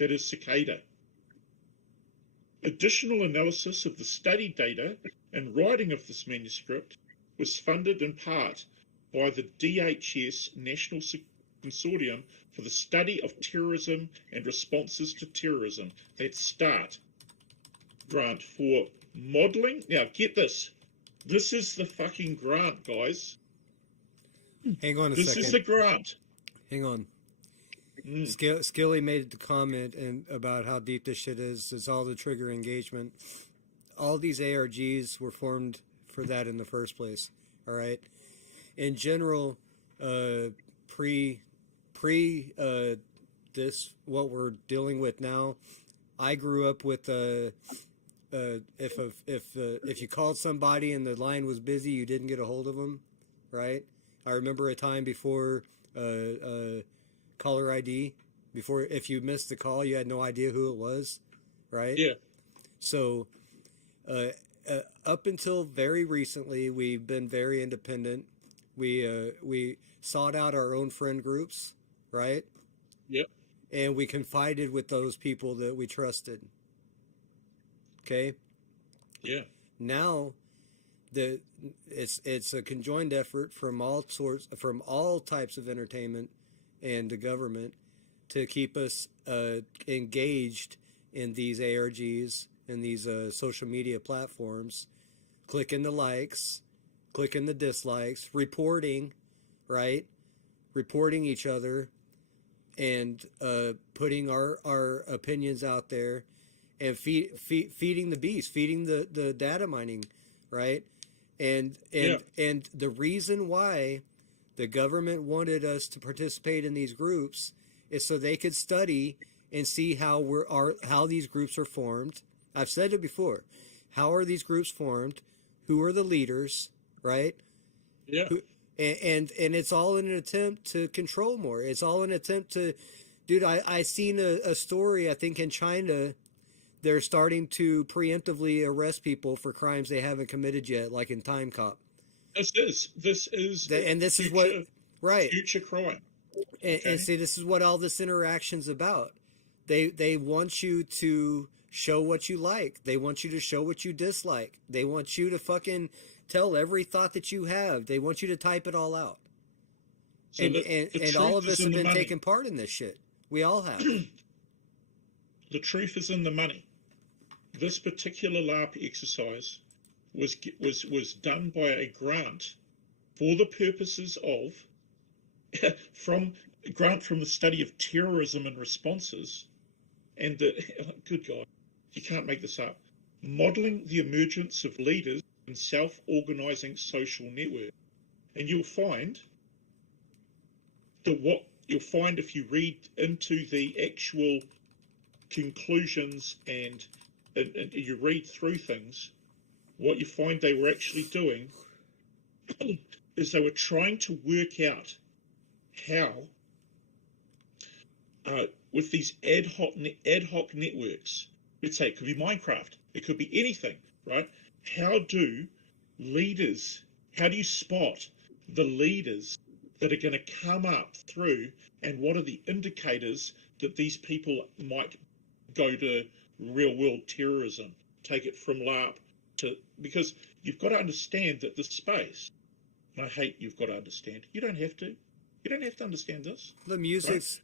that is Cicada. Additional analysis of the study data and writing of this manuscript was funded in part by the DHS National Consortium for the Study of Terrorism and Responses to Terrorism. That's START grant for modelling. Now, get this. This is the fucking grant, guys. Hang on a This second. is the grant. Hang on. Skilly made the comment about how deep this shit is. It's all the trigger engagement. All these ARGs were formed for that in the first place. All right. In general, pre this what we're dealing with now, I grew up with if you called somebody and the line was busy, you didn't get a hold of them, right? I remember a time before caller ID, before if you missed the call, you had no idea who it was, right? Yeah. So up until very recently, we've been very independent. We sought out our own friend groups, right? Yep. And we confided with those people that we trusted. Okay. Yeah. Now, it's a conjoined effort from all types of entertainment and the government to keep us engaged in these ARGs and these social media platforms, clicking the likes, clicking the dislikes, reporting, right? Reporting each other, and putting our opinions out there, and feeding the beast, feeding the data mining, right? And the reason why the government wanted us to participate in these groups is so they could study and see how these groups are formed. I've said it before. How are these groups formed? Who are the leaders, right? Yeah. And it's all in an attempt to control more. It's all an attempt to, dude, I seen a story, I think in China, they're starting to preemptively arrest people for crimes they haven't committed yet, like in Time Cop. This is Future, what, right? Future crime. And see, this is what all this interaction's about. They want you to show what you like. They want you to show what you dislike. They want you to fucking tell every thought that you have. They want you to type it all out. So and all of us have been taking part in this shit. We all have. The truth is in the money. This particular LARP exercise was done by a grant for the purposes of from the study of terrorism and responses, and good God, you can't make this up. Modeling the emergence of leaders in self-organizing social networks, and you'll find that what you'll find if you read into the actual conclusions and you read through things, what you find they were actually doing is they were trying to work out how, with these ad hoc networks, let's say it could be Minecraft, it could be anything, right? How do you spot the leaders that are going to come up through, and what are the indicators that these people might go to real world terrorism, take it from LARP to, because you've got to understand that the space, and I hate you've got to understand, you don't have to understand this. The music's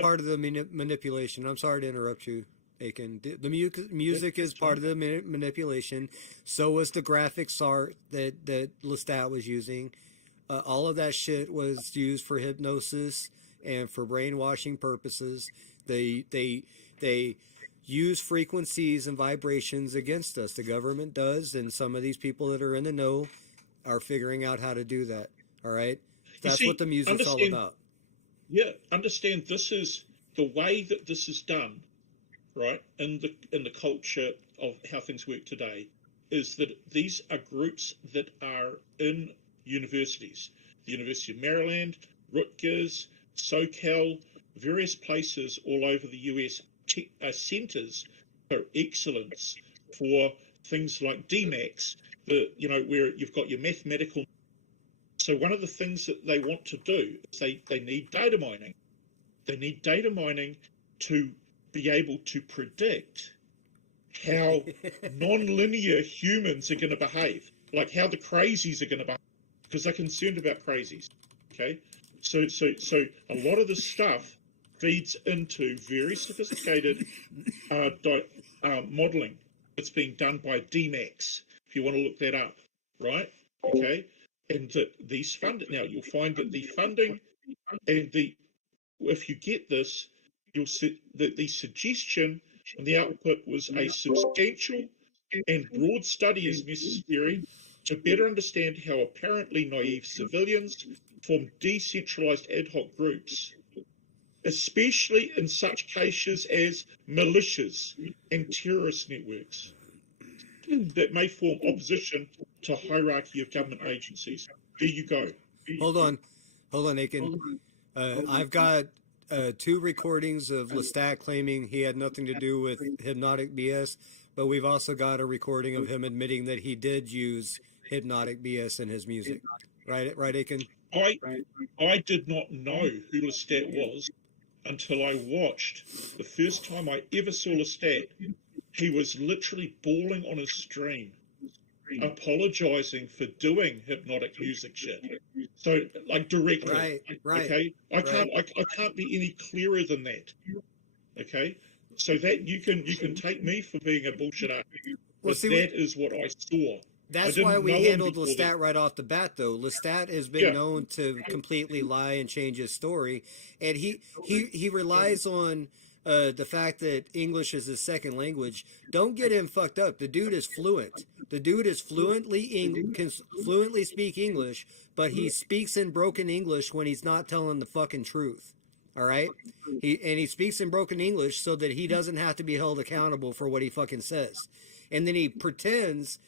part of the manipulation. I'm sorry to interrupt you, Aiken. The music is part of the manipulation. So was the graphics art that Lestat was using. All of that shit was used for hypnosis and for brainwashing purposes. They use frequencies and vibrations against us. The government does, and some of these people that are in the know are figuring out how to do that. All right? That's what the music's all about. Yeah, understand this is the way that this is done, right? In the culture of how things work today, is that these are groups that are in universities, the University of Maryland, Rutgers, SoCal, various places all over the US, centers for excellence for things like DMAX, where you've got your mathematical. So one of the things that they want to do is they need data mining. They need data mining to be able to predict how non-linear humans are going to behave, like how the crazies are going to behave, because they're concerned about crazies. Okay, so a lot of this stuff feeds into very sophisticated modeling that's being done by DMAX, if you want to look that up, right? Okay, and that these now you'll find that the funding and if you get this, you'll see that the suggestion and the output was a substantial and broad study is necessary to better understand how apparently naive civilians form decentralized ad hoc groups, especially in such cases as militias and terrorist networks that may form opposition to hierarchy of government agencies. There you go. Hold on, Aiken. I've got 2 recordings of Lestat claiming he had nothing to do with Hypnotic BS, but we've also got a recording of him admitting that he did use Hypnotic BS in his music. Right, Aiken? I did not know who Lestat was until I watched the first time I ever saw Lestat. He was literally bawling on his stream, apologizing for doing hypnotic music shit. So, like, directly. Right. Okay, I can't be any clearer than that. Okay, so that you can take me for being a bullshit artist, but that is what I saw. That's why we handled Lestat right off the bat, though. Lestat has been known to completely lie and change his story, and he relies on the fact that English is his second language. Don't get him fucked up. The dude is fluent. The dude is can fluently speak English, but he speaks in broken English when he's not telling the fucking truth. All right? He speaks in broken English so that he doesn't have to be held accountable for what he fucking says. And then he pretends,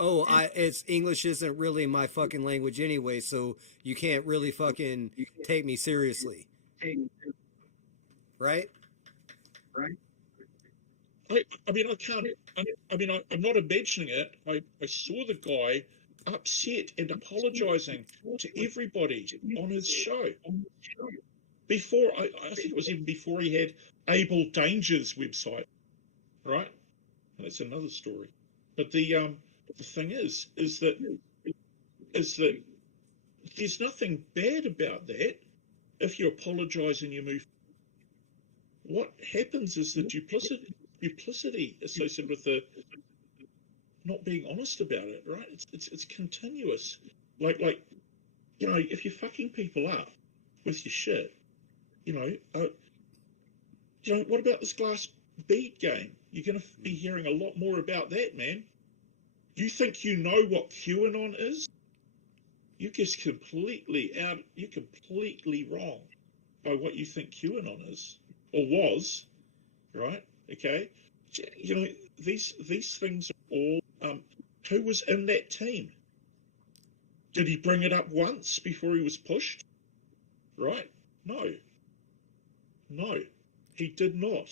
it's English isn't really my fucking language anyway, so you can't really fucking take me seriously. Right? I mean, I can't. I'm not imagining it. I saw the guy upset and apologizing to everybody on his show. Before, I think it was even before he had Abel Danger's website, right? That's another story. But the thing is that there's nothing bad about that if you apologize and you move. What happens is the duplicity associated with the not being honest about it, right? It's continuous. Like if you're fucking people up with your shit, what about this glass bead game? You're going to be hearing a lot more about that, man. You think you know what QAnon is? You're just completely wrong by what you think QAnon is or was, right? Okay, these things are all. Who was in that team? Did he bring it up once before he was pushed? Right? No, he did not.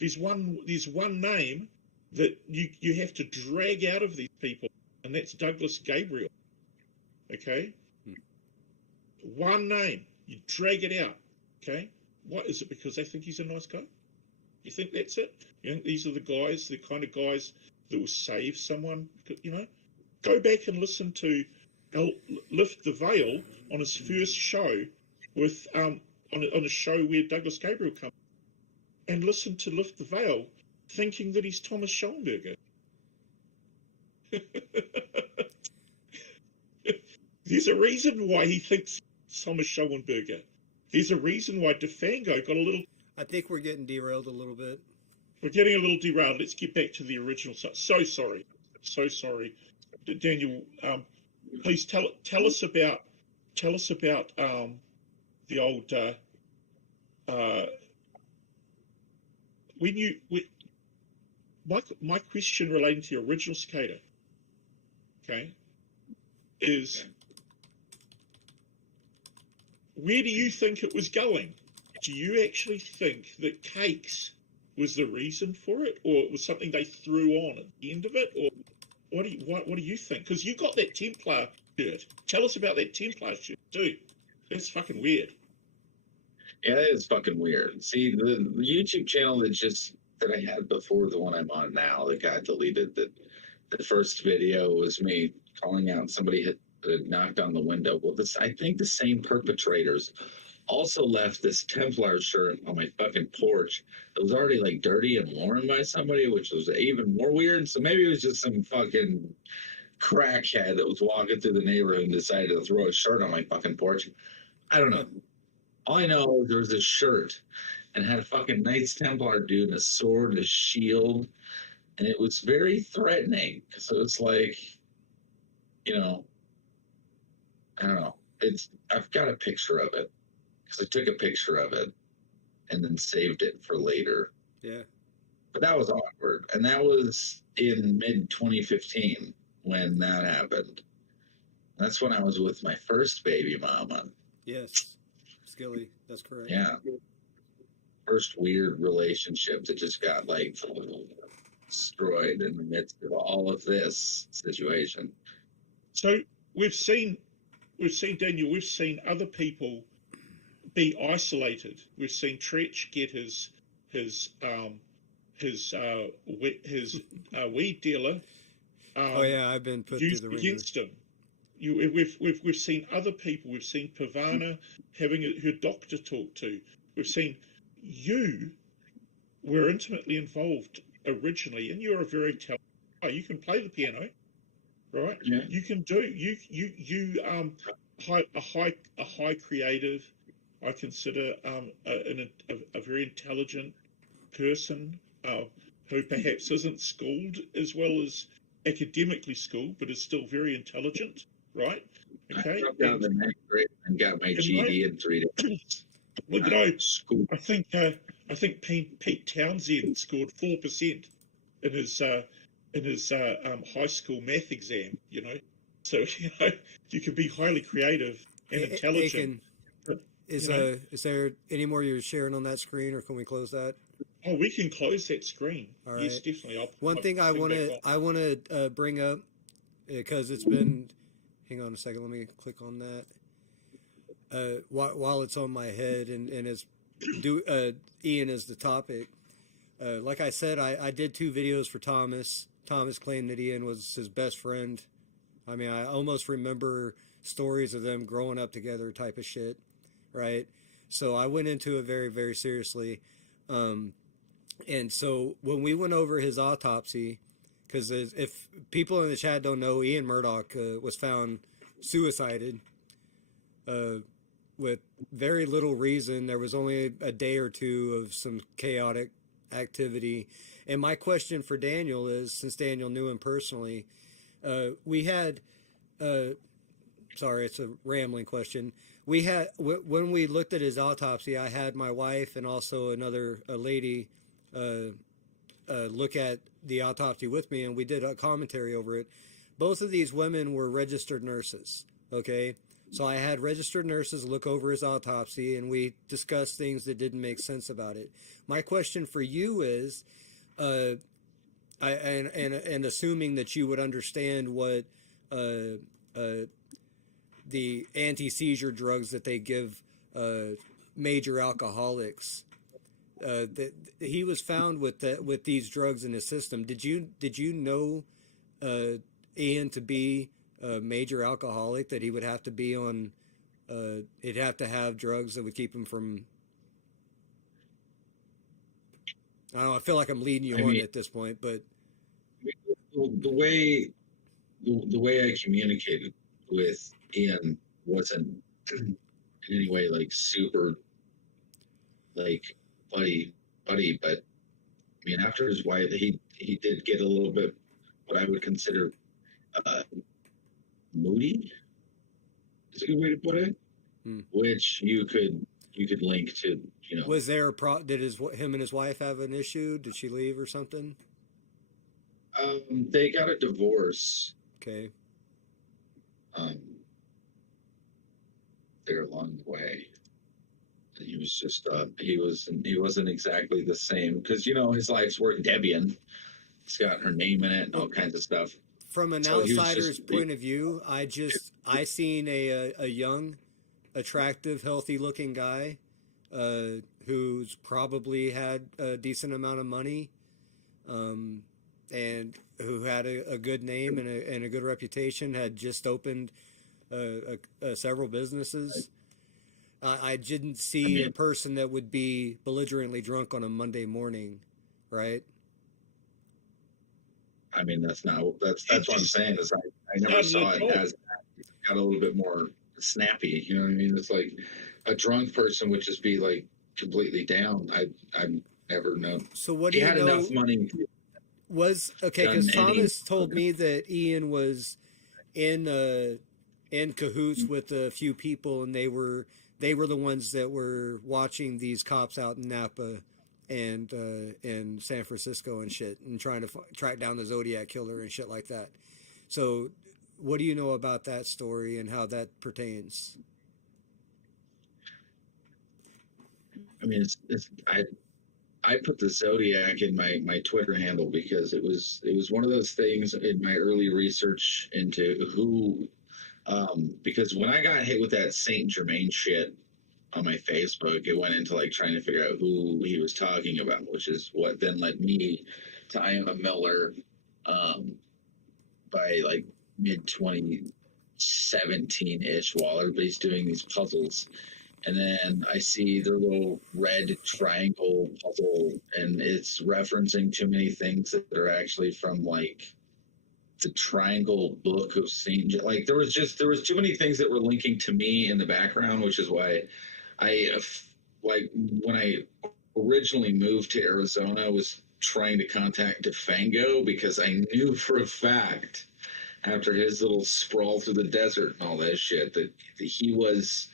There's one name that you have to drag out of these people, and that's Douglas Gabriel. Okay, one name, you drag it out. Okay, what is it? Because they think he's a nice guy? You think that's it? You think these are the kind of guys that will save someone? Go back and listen to Lift the Veil on his first show with on a show where Douglas Gabriel comes, and listen to Lift the Veil thinking that he's Thomas Schellenberger. There's a reason why he thinks Thomas Schellenberger. There's a reason why DeFango got a little. I think we're getting derailed a little bit. We're getting a little derailed. Let's get back to the original. So sorry, Daniel. Please tell us about the old my question relating to the original cicada, okay, is where do you think it was going? Do you actually think that cakes was the reason for it, or it was something they threw on at the end of it, or what do you think? Because you got that Templar shirt. Tell us about that Templar shirt too. That's fucking weird. Yeah, that is fucking weird. See, the YouTube channel that I had before the one I'm on now, that got deleted. That the first video was me calling out somebody had knocked on the window. Well, this I think the same perpetrators also left this Templar shirt on my fucking porch. It was already like dirty and worn by somebody, which was even more weird. So maybe it was just some fucking crackhead that was walking through the neighborhood and decided to throw a shirt on my fucking porch. I don't know. All I know is there was a shirt and had a fucking Knights Templar dude, a sword, a shield, and it was very threatening. So it's like, you know, I don't know. I've got a picture of it because I took a picture of it and then saved it for later. Yeah. But that was awkward, and that was in mid 2015 when that happened. That's when I was with my first baby mama. Yes. Skilly, that's correct. Yeah. First weird relationship that just got like destroyed in the midst of all of this situation. So we've seen Daniel. We've seen other people be isolated. We've seen Tretch get his weed dealer. Oh yeah, I've been put through used the ringer. against him. We've seen other people. We've seen Pavana having her doctor talk to. We've seen you were intimately involved originally, and you're a very talented guy. You can play the piano, right? Yeah. You can do a high creative. I consider a very intelligent person who perhaps isn't schooled as well as academically schooled, but is still very intelligent, right? Okay. I dropped out of the ninth grade and got my GED in 3 days. Well, you know, I think Pete Townsend scored 4% in his high school math exam. You know, so you know you can be highly creative and intelligent. Aiken, is there any more you're sharing on that screen, or can we close that? Oh, we can close that screen. All right. Yes, definitely. One thing I want to bring up, because it's been. Hang on a second. Let me click on that. While it's on my head and as Ian is the topic. Like I said, I did 2 videos for Thomas. Thomas claimed that Ian was his best friend. I mean, I almost remember stories of them growing up together type of shit, right? So I went into it very, very seriously. And so when we went over his autopsy, because if people in the chat don't know, Ian Murdoch was found suicided with very little reason. There was only a day or two of some chaotic activity. And my question for Daniel is, since Daniel knew him personally, we had, sorry, it's a rambling question. We had, when we looked at his autopsy, I had my wife and also a lady look at the autopsy with me, and we did a commentary over it. Both of these women were registered nurses, okay? So I had registered nurses look over his autopsy, and we discussed things that didn't make sense about it. My question for you is, and assuming that you would understand what the anti-seizure drugs that they give major alcoholics, that he was found with these drugs in his system. Did you know Ian to be a major alcoholic, that he would have to be on he'd have to have drugs that would keep him from, I don't know, I feel like I'm leading you on at this point, but the way I communicated with Ian wasn't in any way like super like buddy, but I mean, after his wife, he did get a little bit what I would consider moody. Is a good way to put it. Which you could link to, you know. Was there did him and his wife have an issue? Did she leave or something? They got a divorce. Okay. There along the way. He was just he wasn't exactly the same, because you know his life's work. Debian, it's got her name in it and all kinds of stuff. From an outsider's point of view, I seen a young, attractive, healthy looking guy who's probably had a decent amount of money, and who had a good name and a good reputation, had just opened several businesses. I didn't see a person that would be belligerently drunk on a Monday morning, right? I mean, that's what I'm saying. Is I never saw it as it got a little bit more snappy. You know what I mean? It's like a drunk person would just be like completely down. I've never known. So what do He you had know? enough money. Was okay Done because any- Thomas told me that Ian was in cahoots with a few people, and they were the ones that were watching these cops out in Napa and in San Francisco and shit, and trying to track down the Zodiac killer and shit like that. So, what do you know about that story and how that pertains? I mean, I put the Zodiac in my Twitter handle because it was one of those things in my early research into who, because when I got hit with that Saint Germain shit on my Facebook, it went into like trying to figure out who he was talking about, which is what then led me to Iona Miller, by like mid 2017 ish, while everybody's doing these puzzles. And then I see their little red triangle puzzle, and it's referencing too many things that are actually from like the Triangle Book of Saint. Like there was too many things that were linking to me in the background, which is why like when I originally moved to Arizona, I was trying to contact DeFango because I knew for a fact after his little sprawl through the desert and all that shit that he was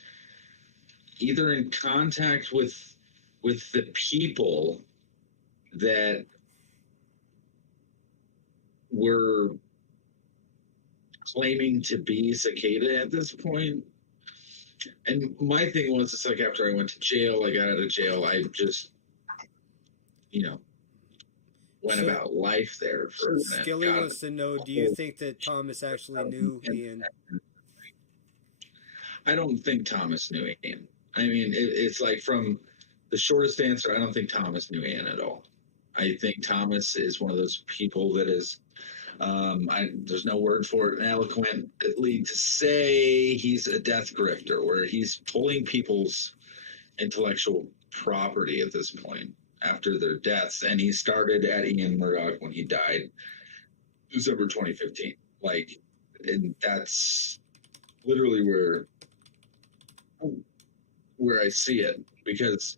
either in contact with the people that were claiming to be Cicada at this point. And my thing was, it's like after I went to jail, I got out of jail, I just, went about life there for a minute. Skilly wants to know, do you think that Thomas actually knew Ian? I don't think Thomas knew Ian. I mean, it's like from the shortest answer, I don't think Thomas knew Ian at all. I think Thomas is one of those people that is, there's no word for it, eloquently to say he's a death grifter, where he's pulling people's intellectual property at this point after their deaths. And he started at Ian Murdoch when he died, December 2015. Like, and that's literally where I see it, because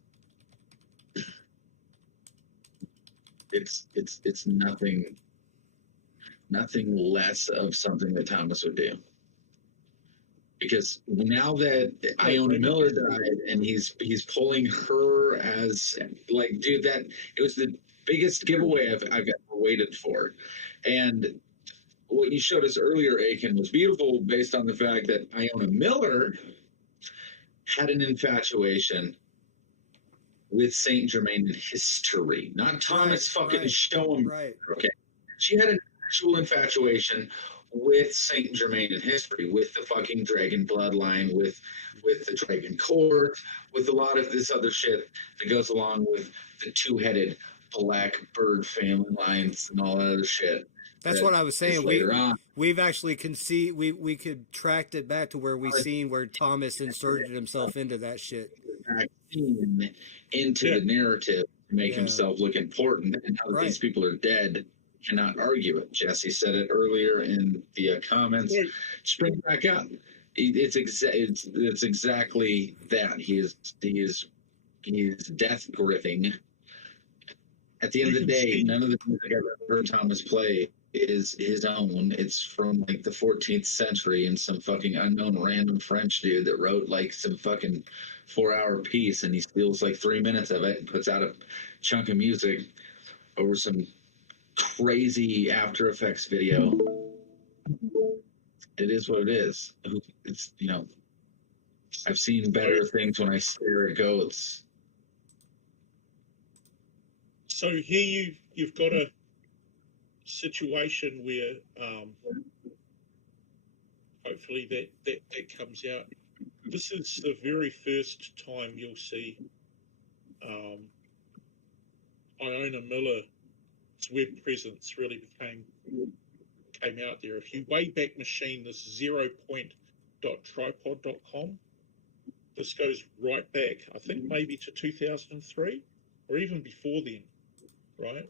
it's nothing less of something that Thomas would do. Because now that Iona Miller died and he's pulling her as like, dude, that it was the biggest giveaway I've ever waited for. And what you showed us earlier, Aiken, was beautiful based on the fact that Iona Miller had an infatuation with Saint Germain in history, not Thomas Schoenberg. Right. Okay, she had an actual infatuation with Saint Germain in history, with the fucking dragon bloodline, with the dragon court, with a lot of this other shit that goes along with the two-headed black bird family lines and all that other shit. That's what I was saying. On. We've actually we could track it back to where we seen where Thomas inserted himself into that shit. Into the narrative to make himself look important, and now that these people are dead, cannot argue it. Jesse said it earlier in the comments. Just bring it back up. It's exactly that. He is death gripping. At the end of the day, none of the music I've ever heard Thomas play is his own. It's from like the 14th century, and some fucking unknown random French dude that wrote like some fucking 4-hour piece, and he steals like 3 minutes of it and puts out a chunk of music over some crazy After Effects video. It is what it is. It's, I've seen better things when I stare at goats. So here you've got a situation where hopefully that comes out. This is the very first time you'll see Iona Miller's web presence really came out there. If you Wayback Machine this 0.tripod.com, this goes right back, I think maybe to 2003 or even before then, right?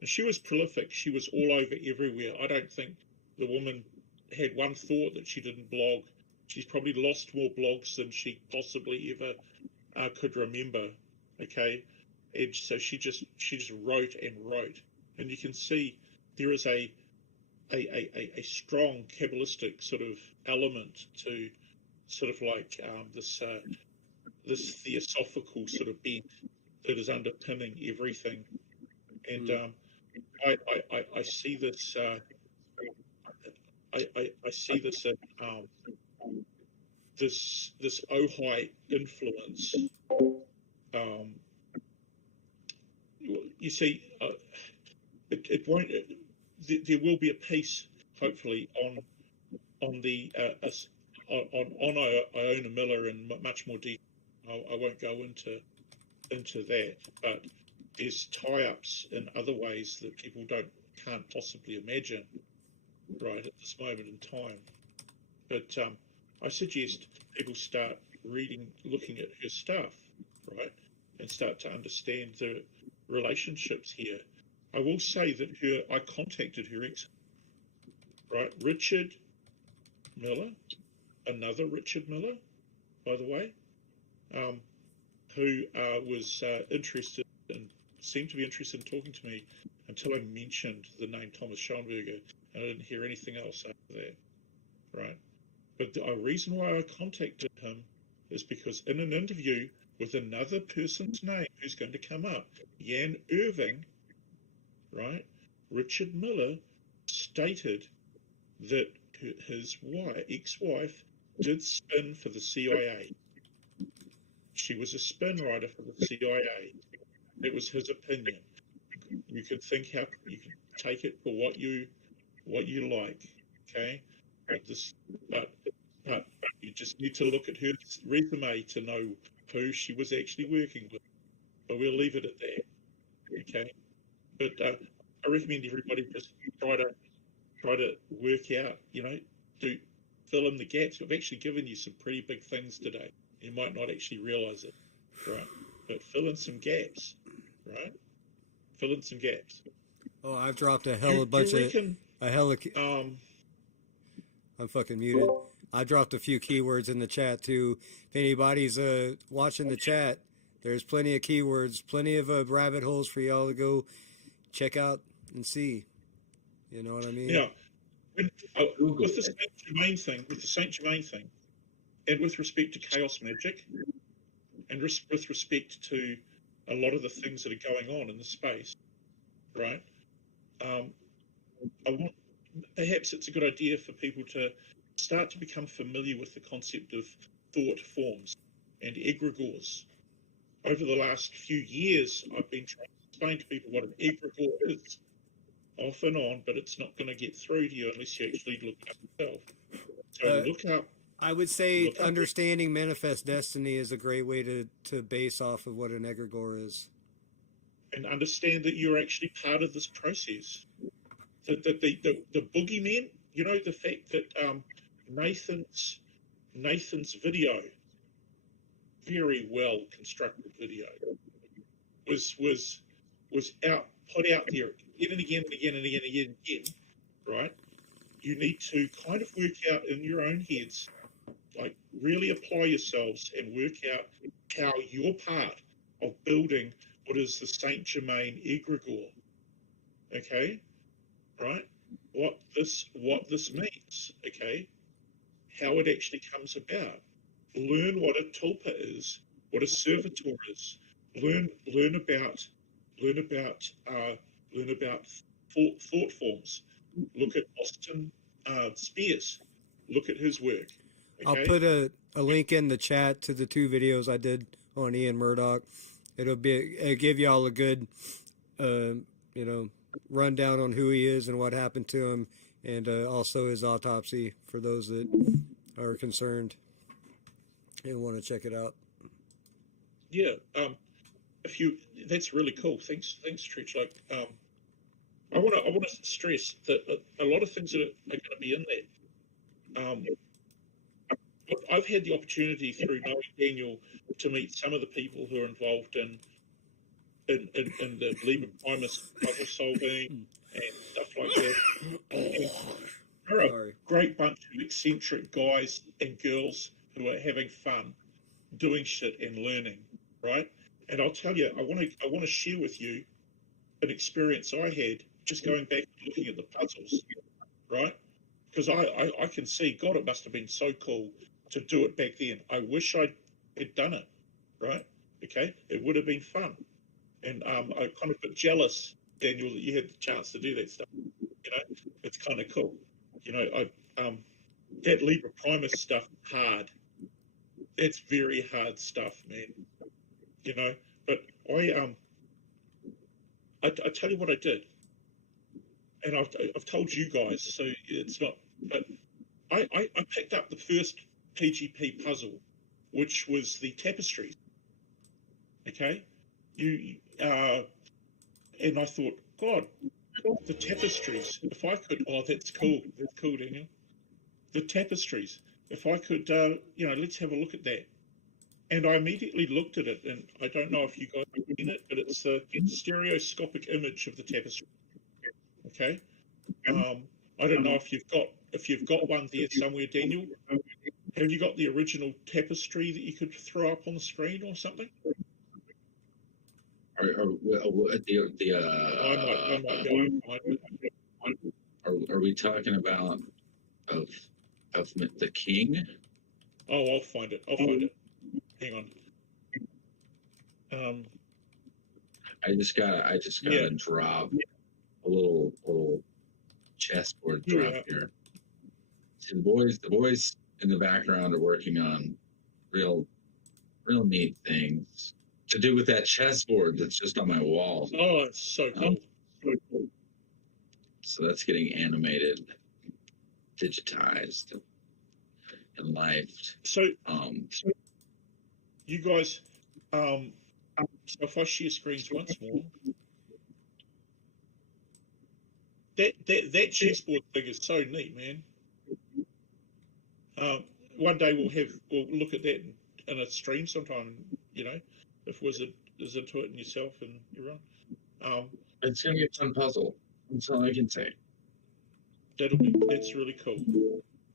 And she was prolific. She was all over everywhere. I don't think the woman had one thought that she didn't blog. She's probably lost more blogs than she possibly ever could remember. Okay, and so she just wrote and wrote, and you can see there is a strong Kabbalistic sort of element to sort of like this theosophical sort of bent that is underpinning everything, and I see this. I see this this Ojai influence. You see, it won't. There will be a piece, hopefully, on the on Iona Miller in much more detail. I won't go into that, but there's tie-ups in other ways that people can't possibly imagine right at this moment in time. But I suggest people start looking at her stuff, right, and start to understand the relationships here. I will say that I contacted her ex, right, Richard Miller, another Richard Miller, by the way, who was seemed to be interested in talking to me until I mentioned the name Thomas Schoenberger, and I didn't hear anything else after that, right? But the reason why I contacted him is because in an interview with another person's name who's going to come up, Jan Irving, right, Richard Miller stated that his ex-wife did spin for the CIA. She was a spin writer for the CIA. It was his opinion. You can you can take it for what you like, okay? But you just need to look at her resume to know who she was actually working with. But we'll leave it at that, okay? But I recommend everybody just try to work out, fill in the gaps. I've actually given you some pretty big things today. You might not actually realize it, right? But fill in some gaps, right? Fill in some gaps. Oh, I've dropped a I'm fucking muted. I dropped a few keywords in the chat too. If anybody's watching the chat, there's plenty of keywords, plenty of rabbit holes for y'all to go check out and see. You know what I mean? Yeah. With the Saint Germain thing, and with respect to chaos magic, and with respect to a lot of the things that are going on in the space, right? Perhaps it's a good idea for people to start to become familiar with the concept of thought forms and egregores. Over the last few years, I've been trying to explain to people what an egregore is, off and on, but it's not going to get through to you unless you actually look it up yourself. So look up. I would say understanding manifest destiny is a great way to base off of what an egregore is. And understand that you're actually part of this process. That the boogeymen, the fact that Nathan's video, very well constructed video, was put out there again and again and again and again and again, and again, right? You need to kind of work out in your own heads, like really apply yourselves and work out how you're part of building what is the Saint Germain egregore. Okay, right? What this means. Okay, how it actually comes about. Learn what a tulpa is, what a servitor is. Learn about thought forms. Look at Austin Spears. Look at his work. Okay? I'll put a link in the chat to the 2 videos I did on Ian Murdoch. It'll give y'all a good, rundown on who he is and what happened to him, and also his autopsy for those that are concerned and want to check it out. Yeah. if you, that's really cool. Thanks, Tretch. Like, I want to stress that a lot of things that are going to be in there. I've had the opportunity through knowing Daniel to meet some of the people who are involved in the Liber Primus puzzle solving and stuff like that. And they're a great bunch of eccentric guys and girls who are having fun, doing shit and learning, right? And I'll tell you, I want to share with you an experience I had just going back and looking at the puzzles, right? Because I can see, God, it must have been so cool to do it back then. I wish I had done it, right? Okay, it would have been fun. And I'm kind of a bit jealous, Daniel, that you had the chance to do that stuff. You know, it's kind of cool. You know, that Liber Primus stuff, hard. It's very hard stuff, man. You know, but I tell you what I did, and I've told you guys, so it's not. But I picked up the first PGP puzzle, which was the tapestries. Okay, and I thought, God, the tapestries. If I could, that's cool. That's cool, Daniel. The tapestries. If I could, let's have a look at that. And I immediately looked at it, and I don't know if you guys have seen it, but it's a stereoscopic image of the tapestry. Okay. I don't know if you've got one there somewhere, Daniel. Have you got the original tapestry that you could throw up on the screen or something? Are we talking about of the king? Oh, I'll find it. Hang on. I just got to drop a little chessboard drop here. See, the boys in the background are working on real neat things to do with that chessboard that's just on my wall. Oh, it's so cool. So that's getting animated, digitized, and lived. So you guys, so if I share screens once more, that chessboard thing is so neat, man. One day we'll look at that in a stream sometime. You know, if Wizard is into it and yourself and everyone. It's gonna be a fun puzzle. That's all I can say. That's really cool.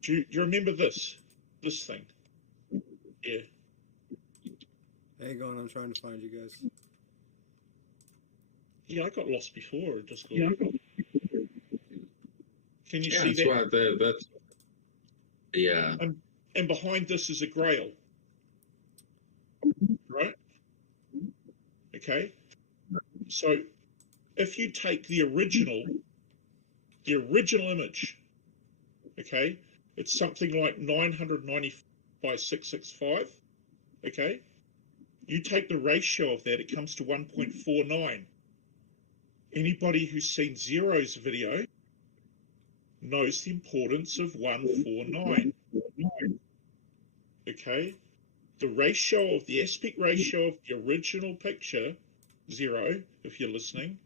Do you remember this thing? Yeah. Hang on, I'm trying to find you guys. Yeah, I got lost before. Can you see that? That's yeah. And behind this is a grail, right? Okay. So if you take the original image, okay, it's something like 990 by 665. Okay. You take the ratio of that, it comes to 1.49. Anybody who's seen Zero's video knows the importance of 149. Okay? The ratio of the aspect ratio of the original picture, Zero, if you're listening,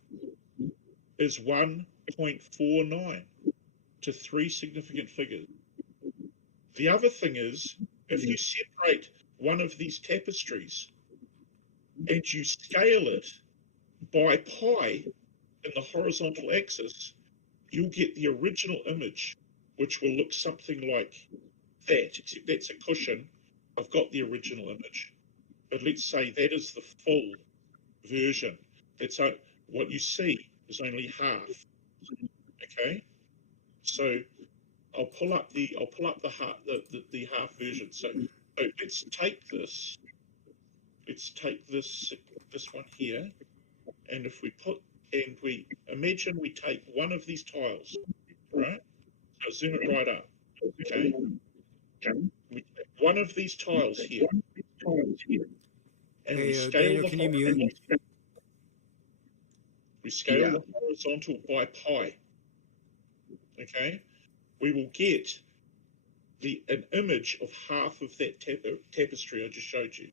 is 1.49 to 3 significant figures. The other thing is, if you separate one of these tapestries and you scale it by pi in the horizontal axis, you'll get the original image, which will look something like that, except that's a cushion. I've got the original image. But let's say that is the full version. That's what you see is only half. Okay? So I'll pull up the half version. So let's take this. Let's take this one here, and if we imagine we take one of these tiles, right? So zoom it right up. Okay. We take one of these tiles here, and we scale Daniel, can you mute? We scale the horizontal by pi. Okay. We will get an image of half of that tapestry I just showed you,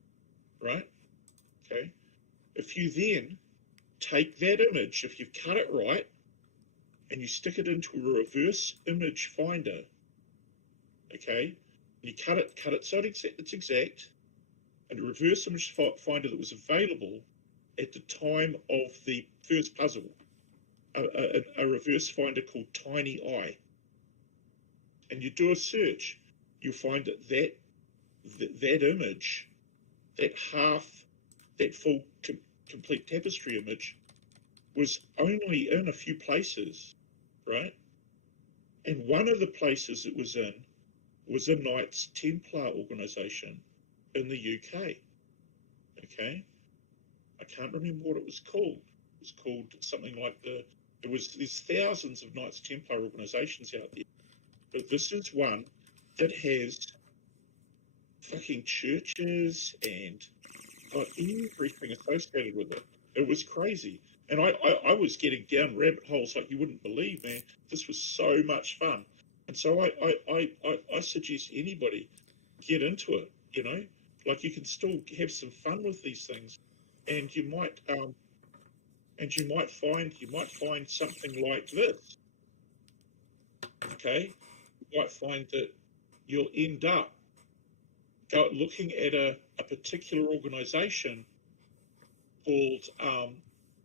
right? Okay. If you then take that image, if you cut it right, and you stick it into a reverse image finder, okay, and you cut it so it's exact, and a reverse image finder that was available at the time of the first puzzle, a reverse finder called Tiny Eye, and you do a search, you'll find that image, that full complete tapestry image, was only in a few places, right? And one of the places it was in was a Knights Templar organization in the UK. Okay, I can't remember what it was called. It was called something like there's thousands of Knights Templar organizations out there, but this is one that has fucking churches and got everything associated with it. It was crazy. And I was getting down rabbit holes like you wouldn't believe, man. This was so much fun. And so I suggest anybody get into it, you know? Like, you can still have some fun with these things. And you might find something like this. Okay? You might find that you'll end up looking at a particular organization called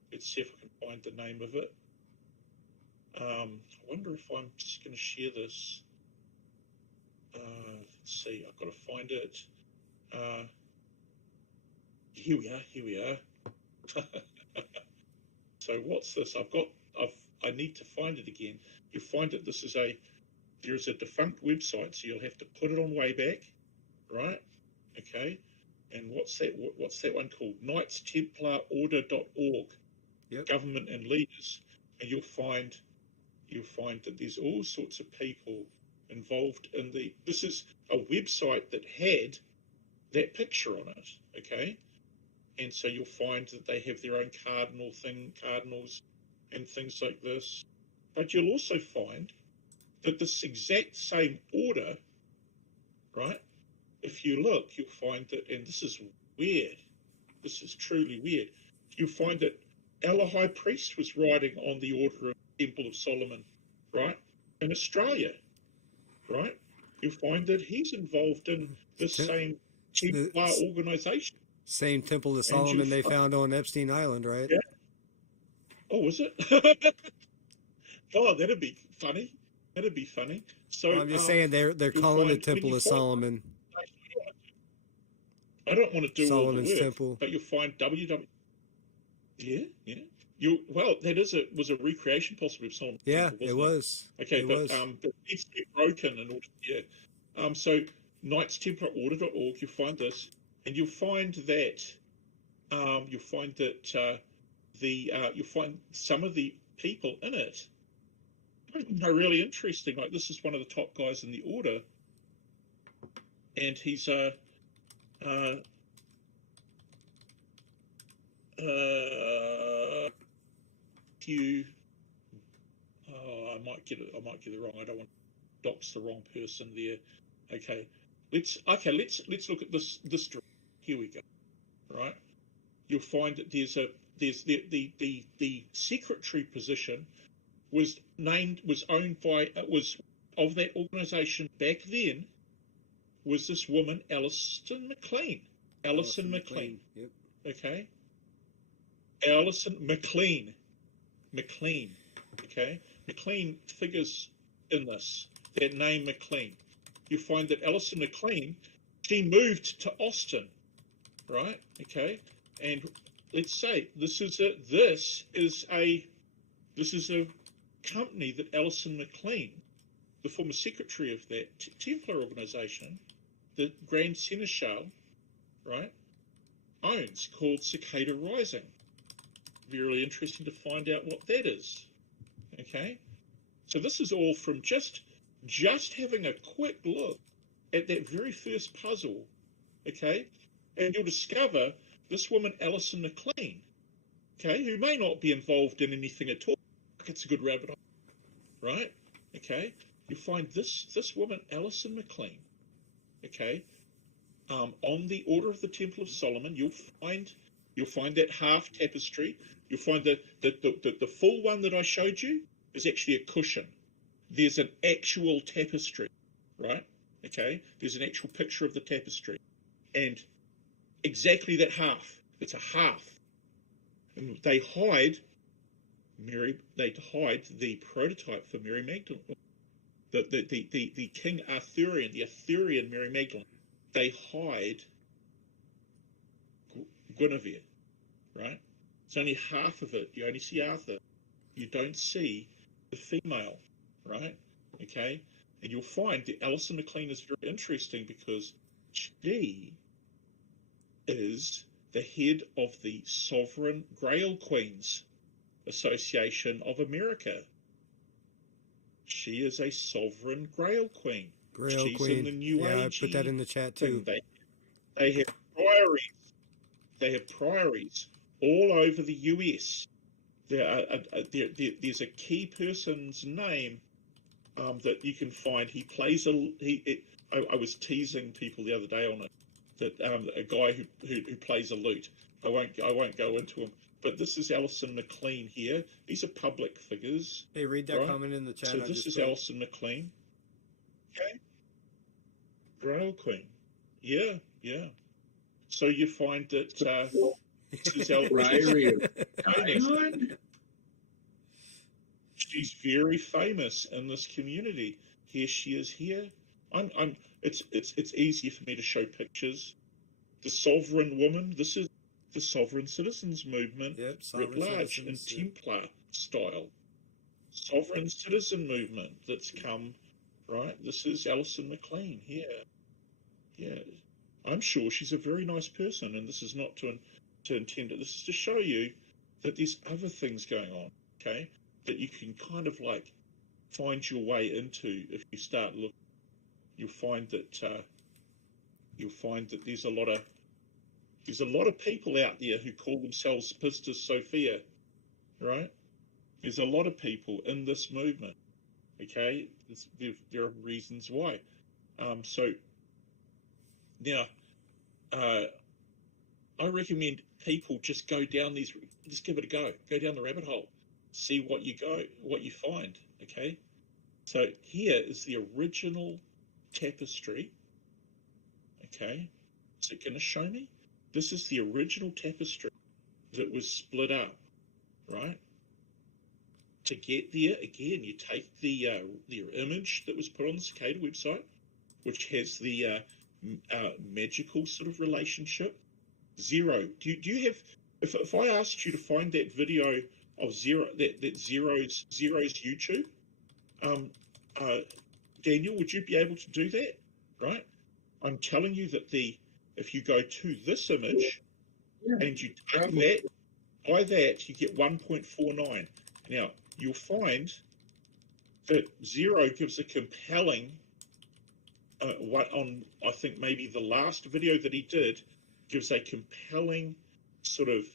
let's see if I can find the name of it. I wonder if I'm just going to share this. Let's see, I've got to find it. Here we are. So what's this? I need to find it again. You find it. There's a defunct website, so you'll have to put it on Wayback, right? Okay. And what's that one called? KnightsTemplarOrder.org. Yep. Government and leaders, and you'll find that there's all sorts of people involved in this is a website that had that picture on it, okay? And so you'll find that they have their own cardinals and things like this. But you'll also find that this exact same order, right? If you look, you'll find that, and this is weird, this is truly weird, you'll find that our high priest was writing on the Order of the Temple of Solomon, right, in Australia, right? You'll find that he's involved in this same Templar organization. Same Temple of Solomon they found on Epstein Island, right? Yeah. Oh, was it? Oh, that'd be funny. That'd be funny. So I'm just saying they're calling it Temple of Solomon. I don't want to do Solomon's all the work, Temple. but you'll find WW. Yeah. That was a recreation possibly of Solomon. Yeah, Temple, it was. Okay, it but was. it needs to be broken in order. Yeah. So KnightsTemplarOrder.org, you'll find this, and you'll find that you'll find some of the people in it are really interesting. Like, this is one of the top guys in the order, and he's I might get it wrong. I don't want to dox the wrong person there. Okay, let's look at this here we go. Right, you'll find that there's the secretary position was owned by of that organization back then was this woman, Alison McLean. Alison McLean. Yep. Okay. Alison McLean. Okay. McLean figures in this. That name McLean. You find that Alison McLean, she moved to Austin, right? Okay. And let's say this is a company that Alison McLean, the former secretary of that Templar organization, the Grand Seneschal, right, owns, called Cicada Rising. Be really interesting to find out what that is. Okay, so this is all from just having a quick look at that very first puzzle. Okay, and you'll discover this woman, Alison McLean, okay, who may not be involved in anything at all. It's a good rabbit hole, right? Okay, you find this woman, Alison McLean, okay, on the Order of the Temple of Solomon. You'll find You'll find that half tapestry. You'll find that the full one that I showed you is actually a cushion. There's an actual tapestry, right? Okay, there's an actual picture of the tapestry, and exactly that half. It's a half, and they hide the prototype for Mary Magdalene, the King Arthurian, the Arthurian Mary Magdalene. They hide Guinevere, right? It's only half of it. You only see Arthur. You don't see the female, right? Okay, and you'll find that Alison McLean is very interesting because she is the head of the Sovereign Grail Queens Association of America. She is a Sovereign Grail Queen. Grail She's Queen. in the New Yeah, I Age put that in the chat too. thing. They have priories. They have priories all over the US. There's a key person's name that you can find. He plays I was teasing people the other day on it, that a guy who plays a lute. I won't go into him. But this is Alison McLean here. These are public figures. Hey, read that right? comment in the chat. So this is Alison McLean. Okay. Grail Queen. Yeah. So you find that this is she's very famous in this community. Here she is here. It's easier for me to show pictures. The Sovereign Woman. This is the Sovereign Citizens Movement, Yep, writ large in Templar style. Sovereign Citizen Movement that's come, right? This is Alison McLean here. Yeah, I'm sure she's a very nice person, and this is not to intend it. This is to show you that there's other things going on, okay? That you can kind of like find your way into if you start looking. You'll find that there's a lot of people out there who call themselves Pistis Sophia, right? There's a lot of people in this movement, okay? There are reasons why. So now, I recommend people just go down just give it a go. Go down the rabbit hole, see what you find, okay? So here is the original tapestry, okay? Is it going to show me? This is the original tapestry that was split up, right? To get there, again, you take the image that was put on the Cicada website, which has the magical sort of relationship. Zero. Do you have? If I asked you to find that video of Zero, that Zero's YouTube, Daniel, would you be able to do that? Right. I'm telling you that if you go to this image and you take that, by that you get 1.49. Now you'll find that Zero gives a compelling on I think maybe the last video that he did gives a compelling sort of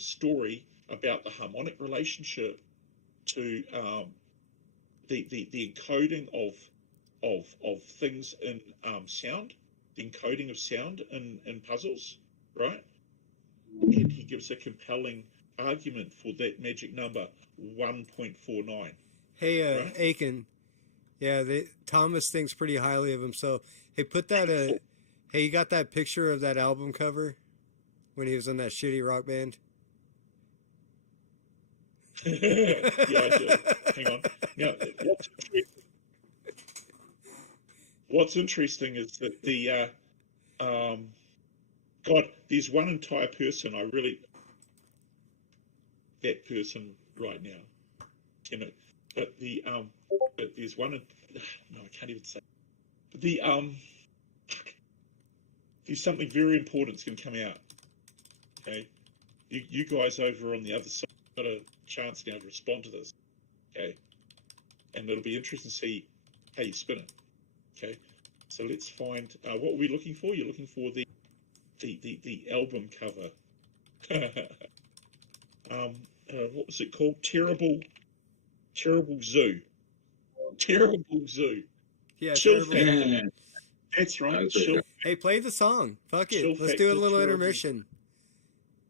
story about the harmonic relationship to the encoding of things in sound, the encoding of sound in puzzles, right? And he gives a compelling argument for that magic number 1.49. Hey, right? Aiken. Yeah, Thomas thinks pretty highly of himself. Hey, put that. Hey, you got that picture of that album cover when he was in that shitty rock band? Yeah, I do. Hang on. Now, what's interesting is that God, there's one entire person that person right now, but but there's one. No, I can't even say. There's something very important that's going to come out. Okay, you guys over on the other side got a chance now to respond to this. Okay, and it'll be interesting to see how you spin it. Okay, so let's find what are we looking for? You're looking for the album cover. What was it called? Terrible Zoo. Terrible Zoo. Yeah, Chill terrible. Factor. That's right. That's Chill. right. Hey, play the song. Fuck it. Chill Let's do a Factor, little terrible. intermission.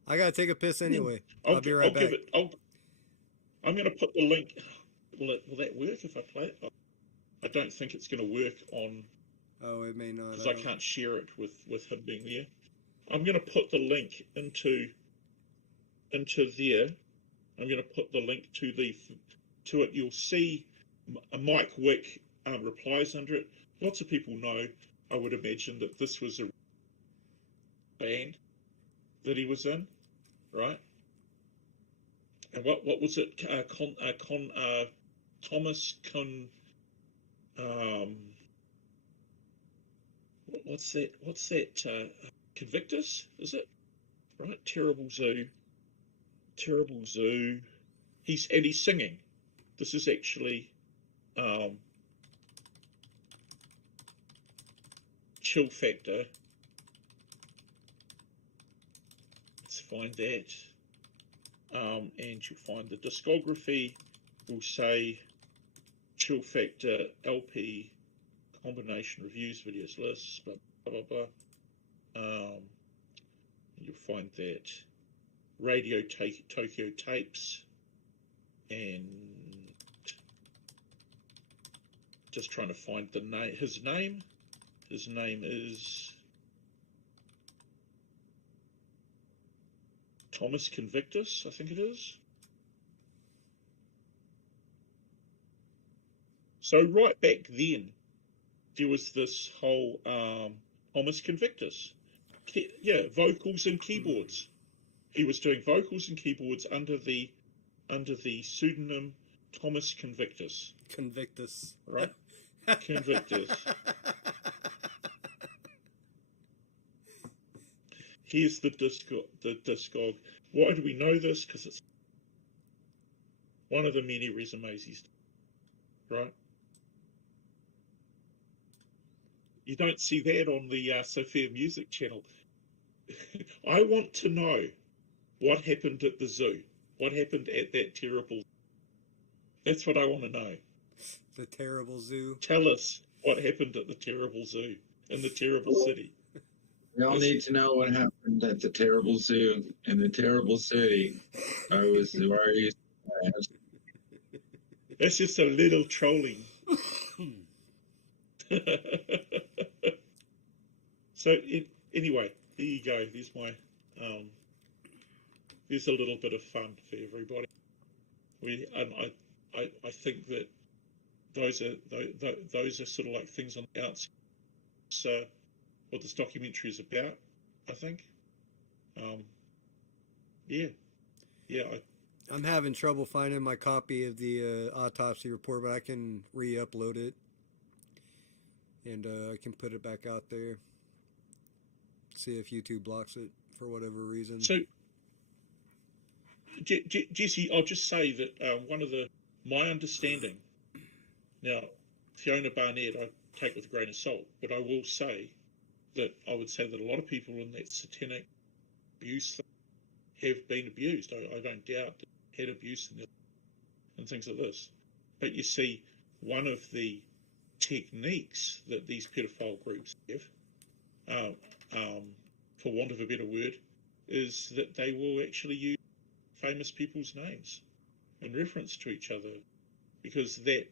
I gotta take a piss anyway. I'll be right I'll back. give it. I'm going to put the link. Will that work if I play it? I don't think it's going to work on Oh, it may not. because I can't share it with him being there. I'm going to put the link into there. I'm going to put the link to it. You'll see Mike Wick replies under it. Lots of people know, I would imagine, that this was a band that he was in, right? And what was it? Thomas what's that? Convictus, is it? Right? Terrible Zoo. He's singing. This is actually Chill Factor. Let's find that. And you'll find the discography will say Chill Factor LP combination reviews, videos, lists, blah blah blah. You'll find that Radio Tokyo tapes, and just trying to find the name. His name is Thomas Convictus, I think it is. So right back then, there was this whole Thomas Convictus. Yeah, vocals and keyboards. He was doing vocals and keyboards under the pseudonym Thomas Convictus. Convictus. Right? Convictus. Here's the Discog. Why do we know this? Because it's one of the many resumes he's done, right? You don't see that on the Sophia Music channel. I want to know what happened at the zoo. What happened at that terrible... That's what I want to know. The terrible zoo. Tell us what happened at the terrible zoo in the terrible city. We all need to know what happened at the terrible zoo in the terrible city. I was where I used to ask. That's just a little trolling. So anyway, there you go. There's my there's a little bit of fun for everybody. I think that those are sort of like things on the outside. So what this documentary is about, I think. I'm having trouble finding my copy of the autopsy report, but I can re-upload it, and I can put it back out there. See if YouTube blocks it for whatever reason. So, Jesse, I'll just say that one of my understanding, now, Fiona Barnett, I take with a grain of salt, but I will say that I would say that a lot of people in that satanic abuse thing have been abused. I don't doubt that had abuse and things like this. But you see, one of the techniques that these pedophile groups have, for want of a better word, is that they will actually use famous people's names in reference to each other, because that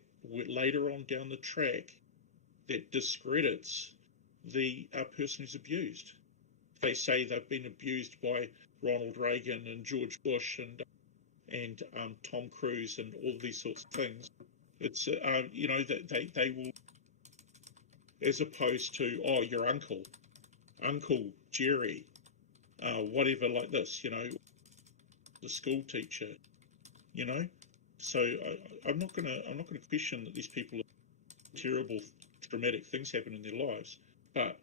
later on down the track, that discredits the person who's abused. They say they've been abused by Ronald Reagan and George Bush and Tom Cruise and all these sorts of things. It's that they will, as opposed to your Uncle Jerry, whatever like this, the school teacher, So I'm not gonna question that these people have terrible, traumatic things happen in their lives, but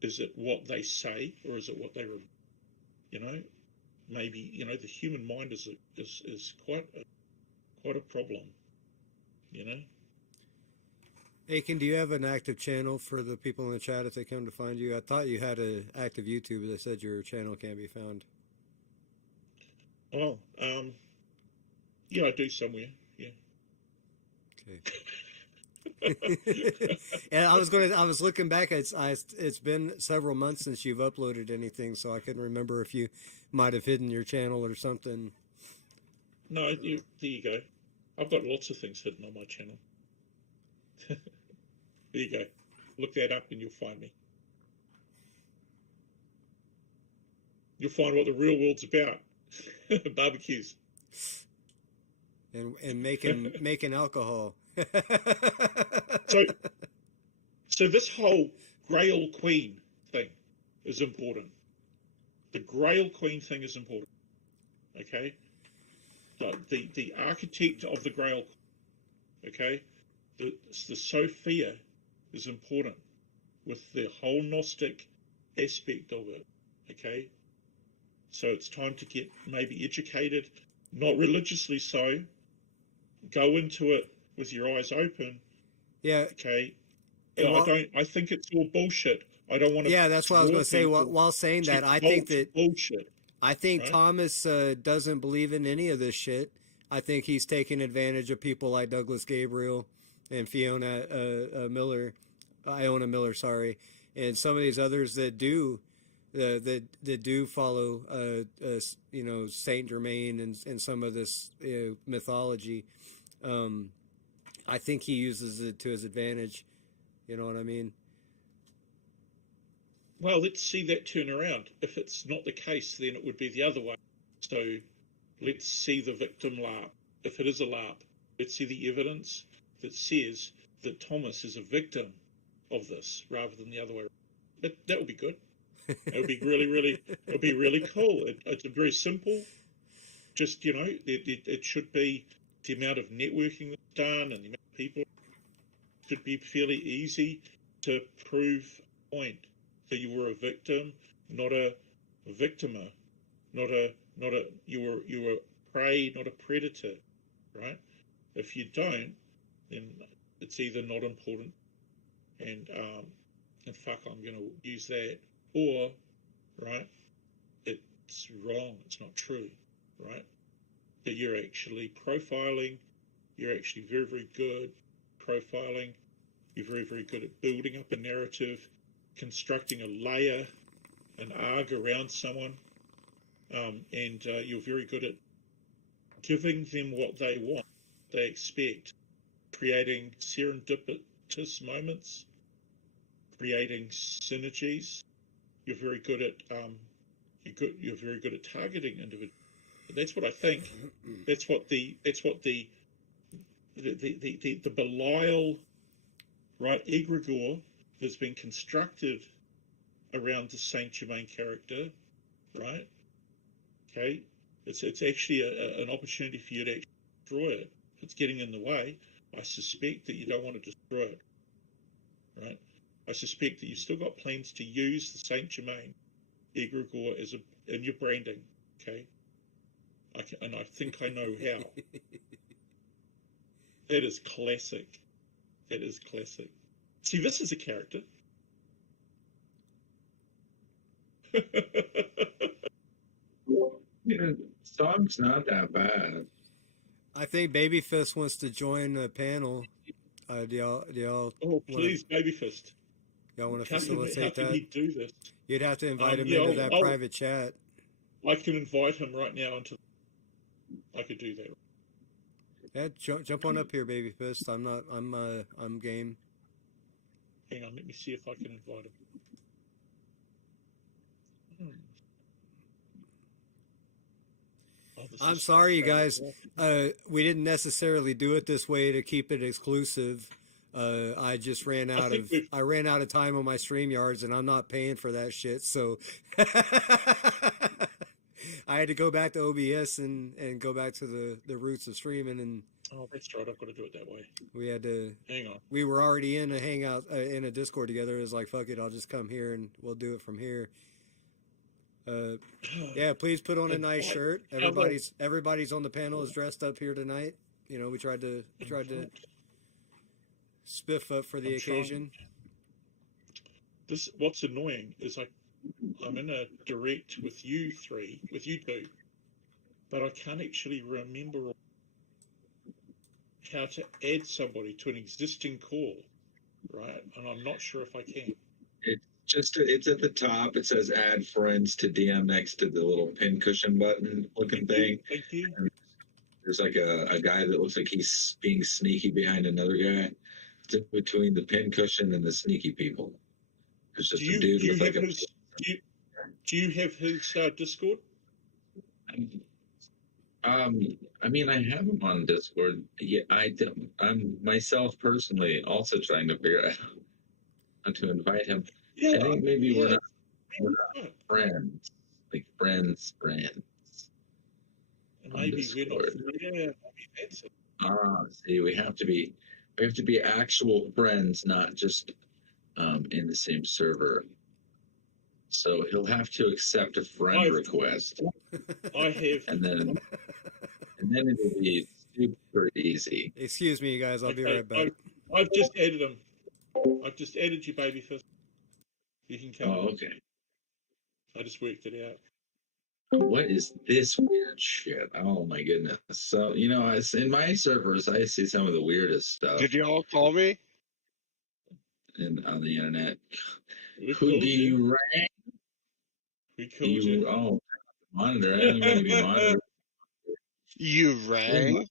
is it what they say or is it what they, maybe the human mind is quite a problem, Aiken, do you have an active channel for the people in the chat if they come to find you? I thought you had an active YouTube, but they said your channel can't be found. Oh, yeah, I do somewhere. Yeah. Okay. And I was looking back. It's been several months since you've uploaded anything, so I couldn't remember if you might have hidden your channel or something. No, there you go. I've got lots of things hidden on my channel. There you go. Look that up and you'll find me. You'll find what the real world's about. Barbecues. And making alcohol. So this whole Grail Queen thing is important. The Grail Queen thing is important. Okay? The architect of the Grail, okay? The Sophia is important with the whole Gnostic aspect of it. Okay? So it's time to get maybe educated, not religiously so. Go into it with your eyes open. Yeah. Okay. I think it's all bullshit. I don't want to. Yeah, that's what I was going to say. While saying that, I think that bullshit. I think right? Thomas doesn't believe in any of this shit. I think he's taking advantage of people like Douglas Gabriel and Iona Miller, sorry, and some of these others that do. That do follow, Saint Germain and some of this mythology. I think he uses it to his advantage. You know what I mean? Well, let's see that turn around. If it's not the case, then it would be the other way. So let's see the victim LARP. If it is a LARP, let's see the evidence that says that Thomas is a victim of this rather than the other way around. That would be good. It would be really cool. It's very simple. Just, it should be the amount of networking that's done and the amount of people. It should be fairly easy to prove a point that you were a victim, not a victimer, you were prey, not a predator, right? If you don't, then it's either not important and fuck, I'm going to use that. Or, right, it's wrong, it's not true, right? That you're actually profiling, you're actually very, very good profiling, you're very, very good at building up a narrative, constructing a layer, an arc around someone, and you're very good at giving them what they want, they expect, creating serendipitous moments, creating synergies. You're very good at you're very good at targeting individuals. That's what I think. That's what the Belial, right, egregore that's been constructed around the Saint Germain character, right? Okay, it's actually an opportunity for you to actually destroy it. If it's getting in the way, I suspect that you don't want to destroy it, right? I suspect that you've still got plans to use the Saint Germain egregore in your branding, okay? And I think I know how. That is classic. That is classic. See, this is a character. Song's not that bad. I think Babyfist wants to join the panel. Do y'all? Oh, please, Babyfist. Y'all want to facilitate that? How can he do this? You'd have to invite him into that private chat. I can invite him right now I could do that. Yeah, jump on up here, Babyfist. I'm game. Hang on, let me see if I can invite him. I'm sorry, you guys. We didn't necessarily do it this way to keep it exclusive. I just ran out of time on my StreamYards, and I'm not paying for that shit. So I had to go back to OBS and go back to the roots of streaming. And oh, that's right. I've got to do it that way. We had to. Hang on. We were already in a hangout in a Discord together. It was like, fuck it, I'll just come here and we'll do it from here. Yeah, please put on a nice shirt. Everybody's on the panel is dressed up here tonight. You know, we tried to spiff up for the occasion. What's annoying is I'm in a direct with you two, but I can't actually remember. how to add somebody to an existing call, right? And I'm not sure if I can. It's at the top. It says add friends to DM next to the little pincushion button looking thing. Thank you. And there's like a guy that looks like he's being sneaky behind another guy. It's in between the pincushion and the sneaky people. There's just a dude with like a. Do you have his Discord? I mean, I have him on Discord. Yeah, I'm myself personally also trying to figure out how to invite him. Yeah, I think maybe yeah. we're not friends, like friends. Maybe we're not. Discord. Yeah, maybe that's it. See, we have to be actual friends, not just in the same server. So he'll have to accept a friend request, I have. and then it'll be super easy. Excuse me, you guys. I'll be Okay, right back. I've just added him. I've just added you, Babyface. You can come. Oh, okay. I just worked it out. What is this weird shit? Oh my goodness. So, you know, in my servers, I see some of the weirdest stuff Did you all call me? on the internet. We Who called do you rank? We called you. Oh, monitor. I don't mean to be monitoring. You rang?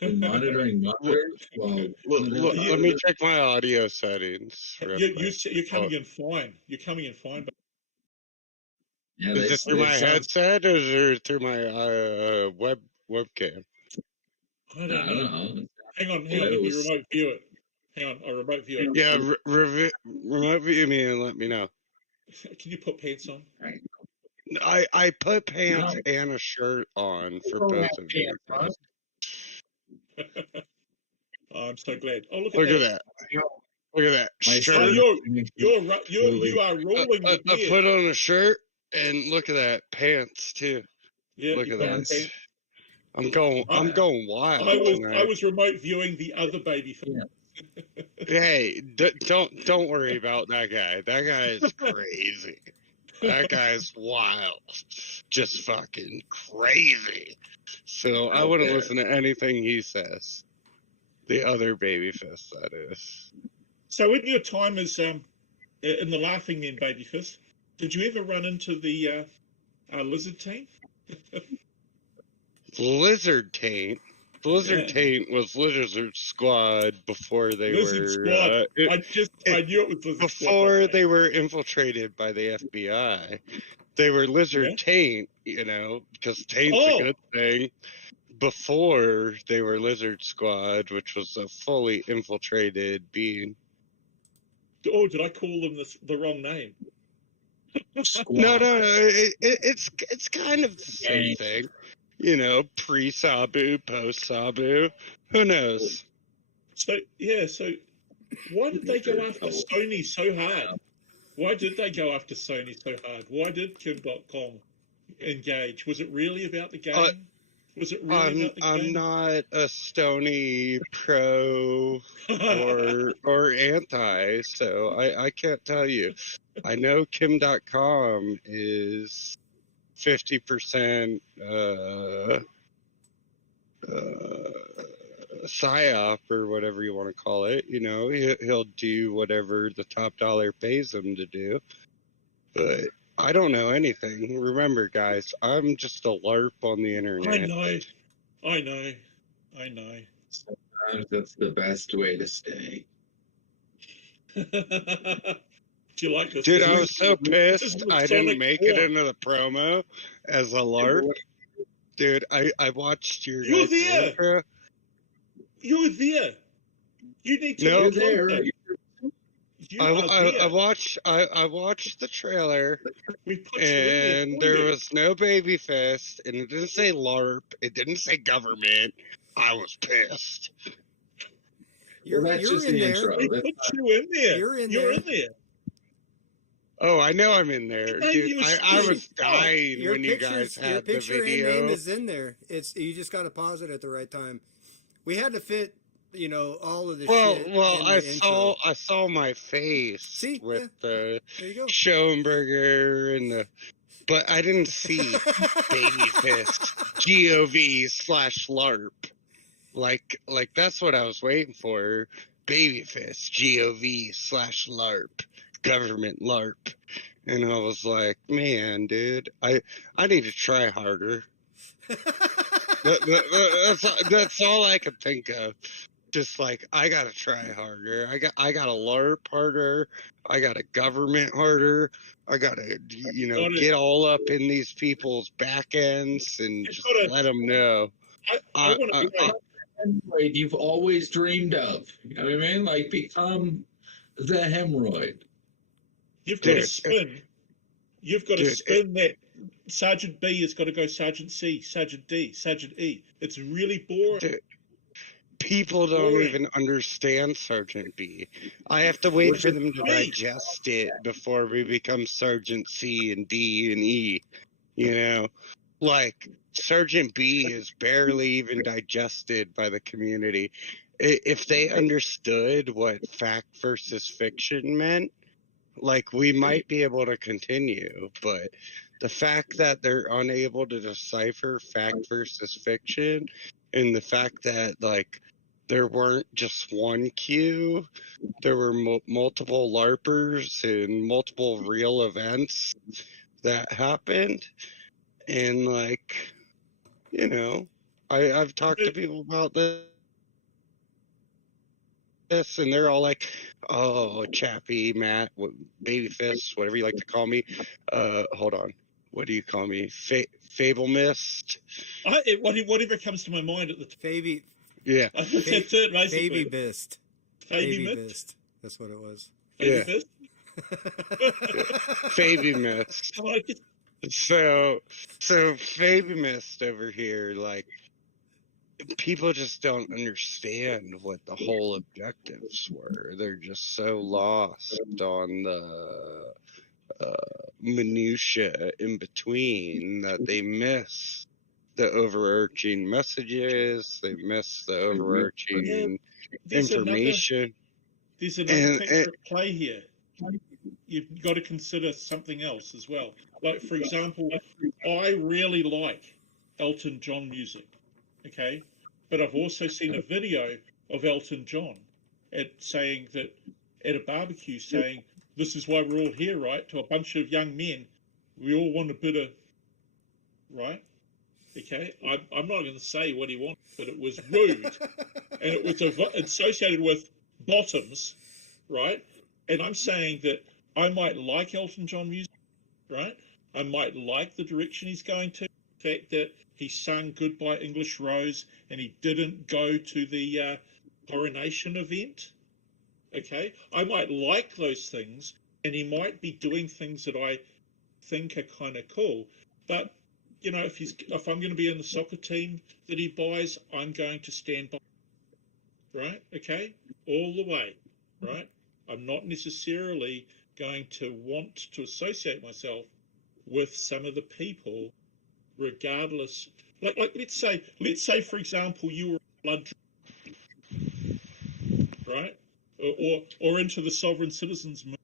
Monitoring monitors? Well, Let me check my audio settings. real quick. You're coming in fine. You're coming in fine. But yeah, Is it through my headset or is it through my webcam? I I don't don't know. know. Hang on. Yeah, Let it me was- remote view it. Hang on. I remote view it. Yeah, remote view me and let me know. Can you put pants on? I put pants and a shirt on for both of you. Oh, I'm so glad. Oh, look Look at at that. that. Look at that. My Shirt. Oh, son- you are rolling I the beard. put on a shirt and look at that. Pants too. Yeah, Look you at put on that. pants. I'm going wild. I tonight. was remote viewing the other baby. Hey, don't worry about that guy. That guy is crazy. That guy's wild. Just fucking crazy. So I wouldn't Okay. listen to anything he says. The other babyface, that is. So in your time as in the Laughing Men Babyface, did you ever run into the lizard team? Blizzard Taint. Blizzard Yeah. Taint was Lizard Squad before they Lizard were Squad. I knew it was Lizard Squad. before they were infiltrated by the FBI. They were Lizard Yeah. Taint, you know, because Taint's Oh. a good thing. Before they were Lizard Squad, which was a fully infiltrated being. Oh, did I call them the wrong name? No. It's kind of the same thing. You know, pre-Sabu, post-Sabu. Who knows? So why did they go after Sony so hard? Why did they go after Sony so hard? Why did Kim.com engage? Was it really about the game? Was it really about the I'm game? not a Stony pro or anti, so I can't tell you. I know Kim.com is 50% psyop or whatever you want to call it. You know, he'll do whatever the top dollar pays him to do. But I don't know anything. Remember, guys, I'm just a LARP on the internet. I know. Sometimes that's the best way to stay. Do you like this? Dude, This I is- was so this pissed is I Sonic didn't make it War. into the promo as a LARP. Dude, I watched your You're guys' there. intro. You're there. You need to No. look You're there. closer. You I are there. watched the trailer We put you in and there. there was no baby fist and it didn't say LARP, it didn't say government. I was pissed. You're that's just in the there. intro. We That's put you in there. You're in You're there. in there. Oh, I know I'm in there, Hey, dude. you was I was speaking- dying Your when you guys your had the picture and name video. is in there. It's you just got to pause it at the right time. We had to fit, all of the shit. in I the intro. saw my face See? with There you go. the Schoenberger and the, but I didn't see baby fist GOV/LARP. Like that's what I was waiting for. Babyface, GOV/LARP, government LARP. And I was like, man, dude, I need to try harder. That's all I could think of. Just like I gotta try harder. I gotta LARP harder. I gotta government harder. I gotta Got get all up in these people's back ends and You've just got to. let them know. I want to say. Hemorrhoid you've always dreamed of. You know what I mean? Like become the hemorrhoid. You've got to Dude, spin. You've got to dude, spin that. Sergeant B has got to go Sergeant C, Sergeant D, Sergeant E. It's really boring. dude, people don't Boring. even understand Sergeant B. I have to wait for them to Hey. digest it before we become Sergeant C and D and E. You know, like Sergeant B is barely even digested by the community. If they understood what fact versus fiction meant, like we might be able to continue, but the fact that they're unable to decipher fact versus fiction, and the fact that like there weren't just one Q, there were multiple LARPers and multiple real events that happened, and like I've talked to people about this, and they're all like, "Oh, Chappie, Matt, Babyface, whatever you like to call me." Hold on, what do you call me? Fable Mist. Whatever comes to my mind at the time. Baby, Yeah, That's it, basically. baby bist. Baby Baby Mist. bist. That's what it was. Baby Yeah. Fist. Faby Mist. I like it. So Faby Mist over here, like people just don't understand what the whole objectives were. They're just so lost on the minutia in between that they miss the overarching messages. They miss the overarching There's information. There's another factor at play here. You've got to consider something else as well. Like, for example, I really like Elton John music, okay? But I've also seen a video of Elton John at a barbecue saying, "This is why we're all here, right?" To a bunch of young men. We all want a bit of, right? Okay? I'm not going to say what he wanted, but it was rude. And it was associated with bottoms, right? And I'm saying that I might like Elton John music, right? I might like the direction he's going to. The fact that he sung Goodbye English Rose and he didn't go to the coronation event, okay? I might like those things, and he might be doing things that I think are kind of cool. But, if I'm going to be in the soccer team that he buys, I'm going to stand by, right? Okay? All the way, right? I'm not necessarily going to want to associate myself with some of the people, regardless. Like let's say for example, you were a blood, right? Or into the sovereign citizens movement,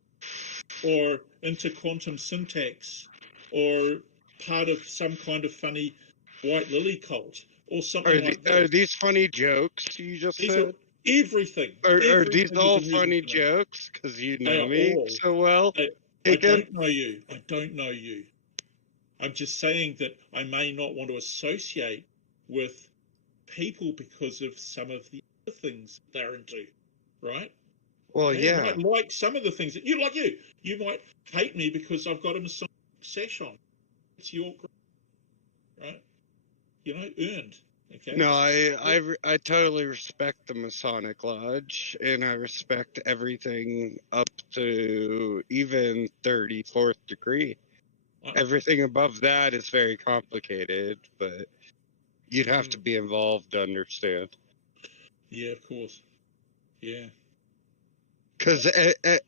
or into quantum syntax, or part of some kind of funny white lily cult, or something like that. Are these funny jokes you just said? Everything. Are these everything all is a funny music thing. jokes? Because you They know are me all. so well. I don't know you. I don't know you. I'm just saying that I may not want to associate with people because of some of the other things they're into, right? Well, Okay? yeah. I might like some of the things that you like. You might hate me because I've got a Masonic sash on. It's your group, right? Earned. Okay. No, I totally respect the Masonic Lodge, and I respect everything up to even 34th degree. Everything above that is very complicated, but you'd have to be involved to understand. Yeah, of course. Yeah. Because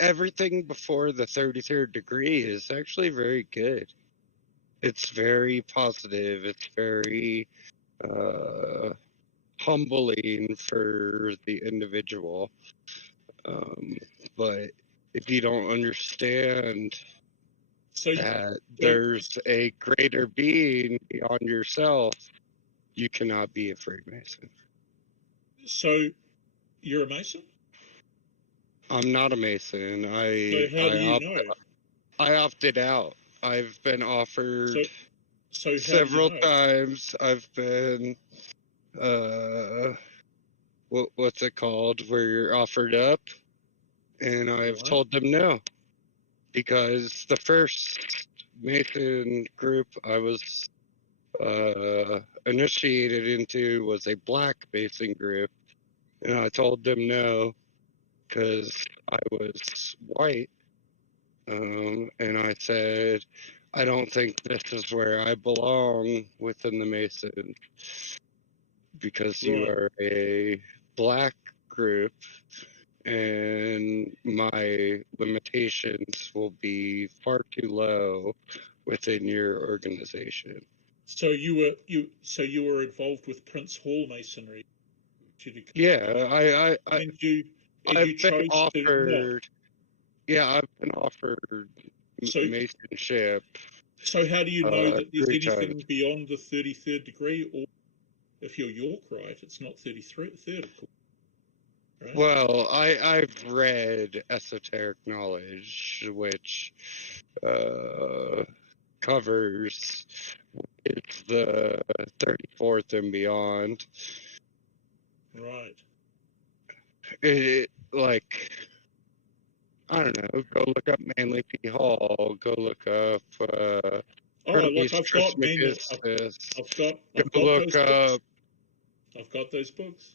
everything before the 33rd degree is actually very good. It's very positive. It's very humbling for the individual. But if you don't understand that there's a greater being beyond yourself, you cannot be a Freemason. So you're a Mason? I'm not a Mason. So how do you know? I opted out. I've been offered So how several do you know? times. I've been what's it called? Where you're offered up, and I've Right. told them no, because the first Mason group I was initiated into was a black Mason group, and I told them no because I was white, and I said I don't think this is where I belong within the Mason, because you Right. are a black group and my limitations will be far too low within your organization. So you were involved with Prince Hall Masonry. Yeah, And you I've been chose to not. offered. Yeah, I've been offered So masonship so how do you know that there's 3 times. anything beyond the 33rd degree? Or if you're Yorkite, it's not 33rd, of course, right? Well, I've read esoteric knowledge, which covers it's the 34th and beyond. Right. It, like, I don't know, go look up Manly P. Hall, go look up Oh, Hermes I've got manual. Trismegistus, I've go got look those books. up I've got those books.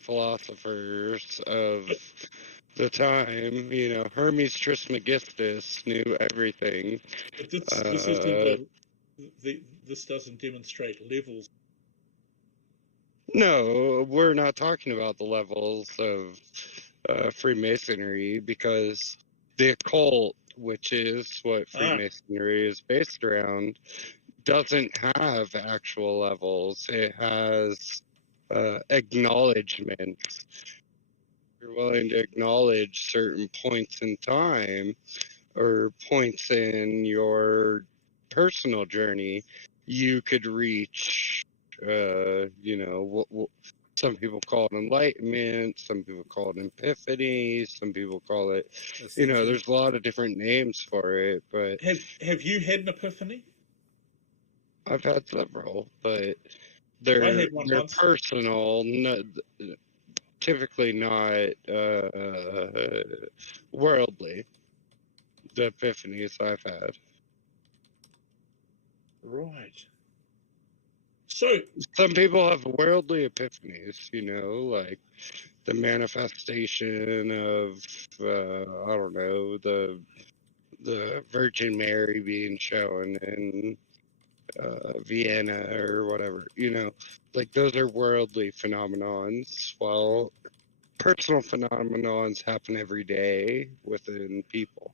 philosophers of But, the time. You know, Hermes Trismegistus knew everything. but this isn't this doesn't demonstrate levels. No, we're not talking about the levels of Freemasonry, because the occult, which is what Freemasonry is based around, doesn't have actual levels. It has acknowledgments. You're willing to acknowledge certain points in time or points in your personal journey, you could reach, some people call it enlightenment, some people call it epiphany, some people call it, there's a lot of different names for it, but Have you had an epiphany? I've had several, but I they're had one once. personal, typically not worldly. The epiphanies I've had. Right. So Some people have worldly epiphanies, like the manifestation of I don't know, the Virgin Mary being shown in Vienna or whatever, like those are worldly phenomenons, while personal phenomenons happen every day within people.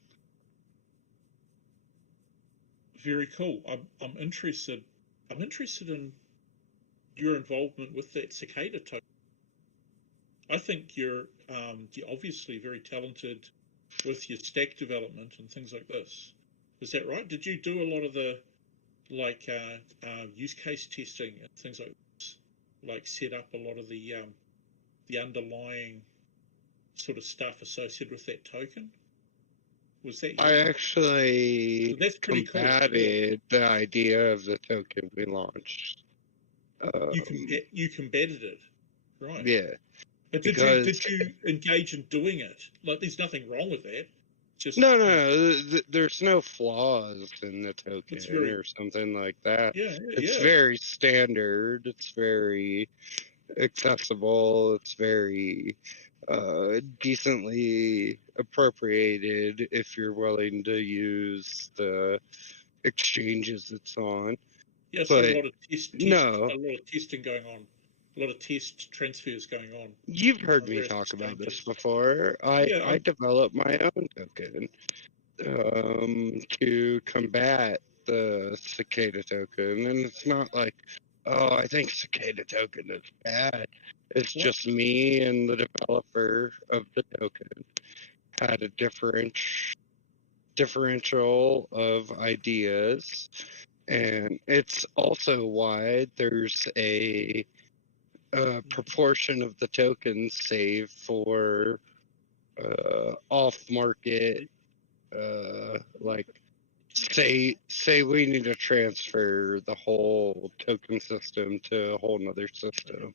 very cool. I'm interested. I'm interested in your involvement with that cicada token. I think you're obviously very talented with your stack development and things like this. Is that right? Did you do a lot of the use case testing and things like this? Like set up a lot of the underlying sort of stuff associated with that token? Was that you? I actually That's pretty cool. combated the idea of the token we launched. You combated it, right? Yeah. But did you engage in doing it? Like, there's nothing wrong with that. Just no. There's no flaws in the token or something like that. Yeah, it's very standard. It's very accessible. It's very decently appropriated if you're willing to use the exchanges it's on. Yeah, so a lot of testing going on. A lot of test transfers going on. You've heard me talk about this before. I developed my own token to combat the cicada token, and it's not like, oh, I think cicada token is bad. It's just me and the developer of the token had a differential of ideas, and it's also why there's a a proportion of the tokens saved for off-market, like say we need to transfer the whole token system to a whole nother system.